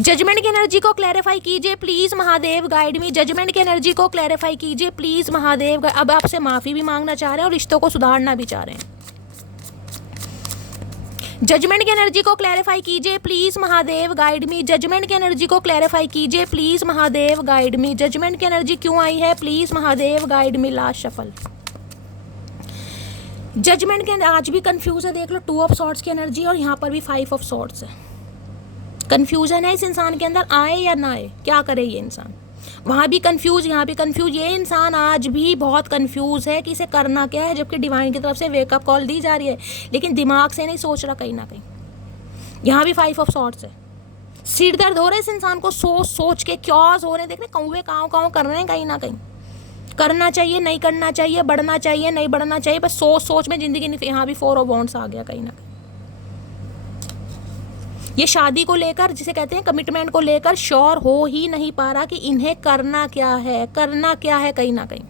जजमेंट की एनर्जी को क्लैरिफाई कीजिए please Mahadev guide me. Judgement की एनर्जी को क्लैरिफाई कीजिए प्लीज महादेव। अब आपसे माफी भी मांगना चाह रहे हैं और रिश्तों को सुधारना भी चाह रहे हैं। जजमेंट की एनर्जी को क्लैरिफाई कीजिए please Mahadev guide me. Judgement की एनर्जी को क्लैरिफाई कीजिए please Mahadev guide me. Judgement की एनर्जी क्यों आई है, please Mahadev guide me. Last shuffle. Judgement के आज भी कंफ्यूज है, देख लो 2 ऑफ सॉर्ड्स की एनर्जी, और यहाँ पर भी 5 ऑफ सॉर्ड्स है। कंफ्यूजन है इस इंसान के अंदर, आए या ना आए, क्या करे ये इंसान। वहाँ भी कंफ्यूज, यहाँ भी कंफ्यूज। ये इंसान आज भी बहुत कंफ्यूज है कि इसे करना क्या है, जबकि डिवाइन की तरफ से वेकअप कॉल दी जा रही है, लेकिन दिमाग से नहीं सोच रहा कहीं ना कहीं। यहाँ भी 5 ऑफ सॉर्ड्स है। सिर दर्द हो रहा है इस इंसान को, सोच सोच के क्योस हो रहे हैं, देख रहे कौवे काँव काँव कर रहे हैं कहीं ना कहीं। करना चाहिए, नहीं करना चाहिए, बढ़ना चाहिए, नहीं बढ़ना चाहिए, बस सोच सोच में जिंदगी नहीं। यहाँ भी 4 ऑफ वॉन्ड्स आ गया कहीं ना कहीं। ये शादी को लेकर, जिसे कहते हैं कमिटमेंट को लेकर, श्योर हो ही नहीं पा रहा कि इन्हें करना क्या है, करना क्या है कहीं ना कहीं।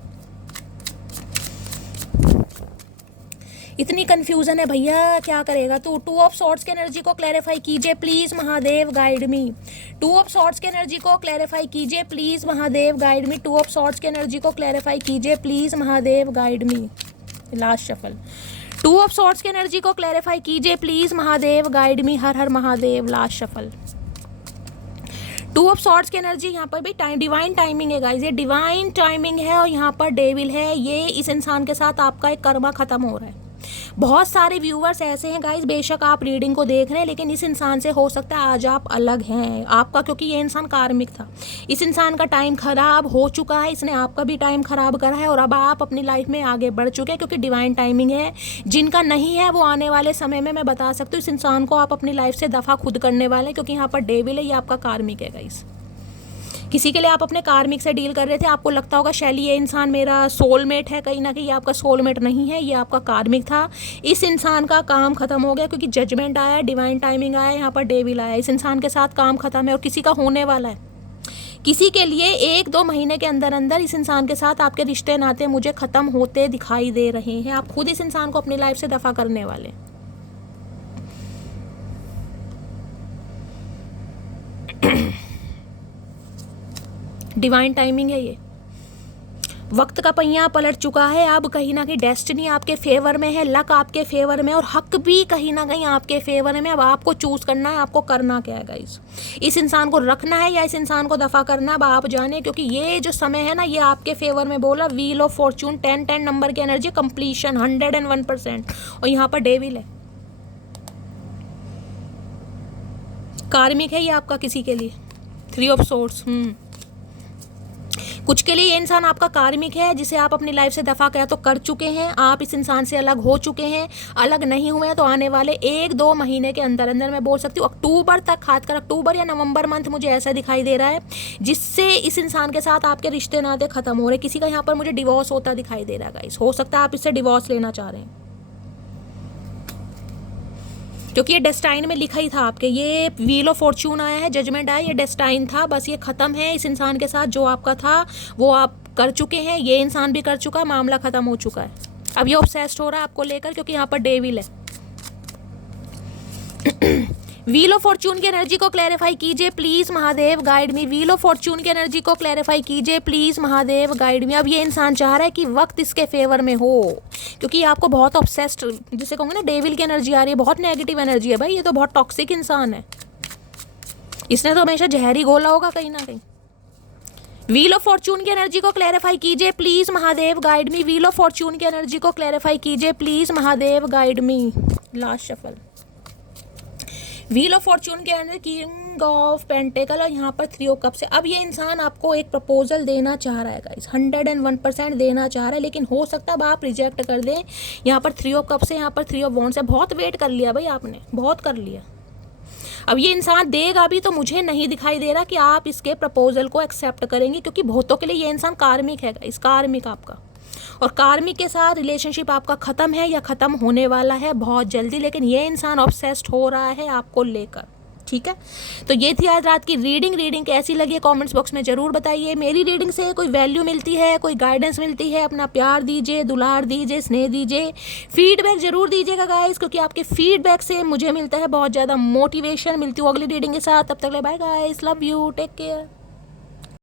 इतनी कंफ्यूजन है भैया, क्या करेगा तू। टू ऑफ सॉर्ड्स की एनर्जी को क्लैरिफाई कीजिए please Mahadev, guide me. Two of swords की एनर्जी को क्लैरिफाई कीजिए please Mahadev, guide me. Two of swords की एनर्जी को क्लैरिफाई कीजिए please Mahadev, guide me. Last shuffle. Two of swords की एनर्जी को क्लैरिफाई कीजिए please Mahadev, guide me. Har Har Mahadev. Last shuffle. Two of swords की एनर्जी यहाँ पर भी डिवाइन टाइमिंग है गाइस, ये डिवाइन टाइमिंग है और यहाँ पर डेविल है। ये इस इंसान के साथ आपका एक कर्मा खत्म हो रहा है। बहुत सारे व्यूअर्स ऐसे हैं गाइस, बेशक आप रीडिंग को देख रहे हैं लेकिन इस इंसान से हो सकता है आज आप अलग हैं आपका, क्योंकि ये इंसान कार्मिक था। इस इंसान का टाइम खराब हो चुका है, इसने आपका भी टाइम खराब करा है और अब आप अपनी लाइफ में आगे बढ़ चुके हैं, क्योंकि डिवाइन टाइमिंग है। जिनका नहीं है वो आने वाले समय में मैं बता सकती हूँ इस इंसान को आप अपनी लाइफ से दफ़ा खुद करने वाले हैं, क्योंकि यहाँ पर डेविल है, ये आपका कार्मिक है गाइस। किसी के लिए आप अपने कार्मिक से डील कर रहे थे, आपको लगता होगा शैली ये इंसान मेरा सोलमेट है, कहीं ना कहीं ये आपका सोलमेट नहीं है, ये आपका कार्मिक था। इस इंसान का काम खत्म हो गया क्योंकि जजमेंट आया, डिवाइन टाइमिंग आया, यहाँ पर डेविल आया। इस इंसान के साथ काम खत्म है और किसी का होने वाला है। किसी के लिए 1-2 महीने के अंदर अंदर इस इंसान के साथ आपके रिश्ते नाते मुझे ख़त्म होते दिखाई दे रहे हैं। आप खुद इस इंसान को अपनी लाइफ से दफ़ा करने वाले। डिवाइन टाइमिंग है ये। वक्त का पहिया पलट चुका है, अब कहीं ना कहीं डेस्टिनी आपके फेवर में है, लक आपके फेवर में और हक भी कहीं ना कहीं आपके फेवर में। अब आपको चूज करना है आपको करना क्या है गाइस। इस इंसान को रखना है या इस इंसान को दफा करना, अब आप जाने, क्योंकि ये जो समय है ना ये आपके फेवर में बोला। व्हील ऑफ फॉर्चून 10 नंबर की एनर्जी, कंप्लीशन 101%। और यहाँ पर डेविल है, कार्मिक है ये आपका किसी के लिए। 3 ऑफ सोर्ड्स। कुछ के लिए ये इंसान आपका कार्मिक है जिसे आप अपनी लाइफ से दफ़ा क्या तो कर चुके हैं। आप इस इंसान से अलग हो चुके हैं, अलग नहीं हुए हैं तो आने वाले 1-2 महीने के अंदर अंदर मैं बोल सकती हूँ अक्टूबर तक, खासकर अक्टूबर या नवंबर मंथ मुझे ऐसा दिखाई दे रहा है जिससे इस इंसान के साथ आपके रिश्ते नाते खत्म हो रहे हैं। किसी का यहाँ पर मुझे डिवोर्स होता दिखाई दे रहा है गाइस। हो सकता है आप इससे डिवोर्स लेना चाह रहे हैं क्योंकि ये डेस्टाइन में लिखा ही था आपके। ये व्हील ऑफ फॉर्चून आया है, जजमेंट आया, ये डेस्टाइन था, बस ये ख़त्म है। इस इंसान के साथ जो आपका था वो आप कर चुके हैं, ये इंसान भी कर चुका, मामला ख़त्म हो चुका है। अब ये ऑब्सेस्ड हो रहा है आपको लेकर क्योंकि यहाँ पर डेविल है। व्हील ऑफ फॉर्चून की एनर्जी को क्लैरिफाई कीजिए please Mahadev, guide me. Wheel of Fortune की एनर्जी को क्लैरिफाई कीजिए प्लीज महादेव, गाइड मी। अब ये इंसान चाह रहा है कि वक्त इसके फेवर में हो, क्योंकि आपको बहुत ऑब्सेस्ड, जिसे कहूँगे ना डेविल की एनर्जी आ रही है, बहुत नेगेटिव एनर्जी है भाई। ये तो बहुत टॉक्सिक इंसान है, इसने तो हमेशा जहरी घोला होगा कहीं ना कहीं। व्हील ऑफ फॉर्चून की एनर्जी को क्लैरिफाई कीजिए please Mahadev, guide me. Wheel of Fortune की एनर्जी को क्लैरिफाई कीजिए please Mahadev, guide me. Last shuffle. Wheel of Fortune के अंदर किंग ऑफ पेंटेकल और यहाँ पर 3 ऑफ कप से। अब ये इंसान आपको एक प्रपोजल देना चाह रहा है गाइस, 101% देना चाह रहा है, लेकिन हो सकता है अब आप रिजेक्ट कर दें। यहाँ पर 3 ऑफ कप से, यहाँ पर 3 ऑफ वॉन्ड्स है। बहुत वेट कर लिया भाई आपने, बहुत कर लिया। अब ये इंसान देगा भी तो मुझे नहीं दिखाई दे रहा कि आप इसके प्रपोजल को एक्सेप्ट करेंगे, क्योंकि बहुतों के लिए ये इंसान कार्मिक है गाइस, कार्मिक आपका। और कार्मिक के साथ रिलेशनशिप आपका ख़त्म है या ख़त्म होने वाला है बहुत जल्दी, लेकिन ये इंसान ऑब्सेस्ड हो रहा है आपको लेकर। ठीक है, तो ये थी आज रात की रीडिंग कैसी लगी है कमेंट्स बॉक्स में ज़रूर बताइए। मेरी रीडिंग से कोई वैल्यू मिलती है, कोई गाइडेंस मिलती है, अपना प्यार दीजिए, दुलार दीजिए, स्नेह दीजिए, फीडबैक ज़रूर दीजिएगा गाइस, क्योंकि आपके फीडबैक से मुझे मिलता है बहुत ज़्यादा मोटिवेशन। मिलती हूँ अगली रीडिंग के साथ, तब तक ले bye guys, love you, take care.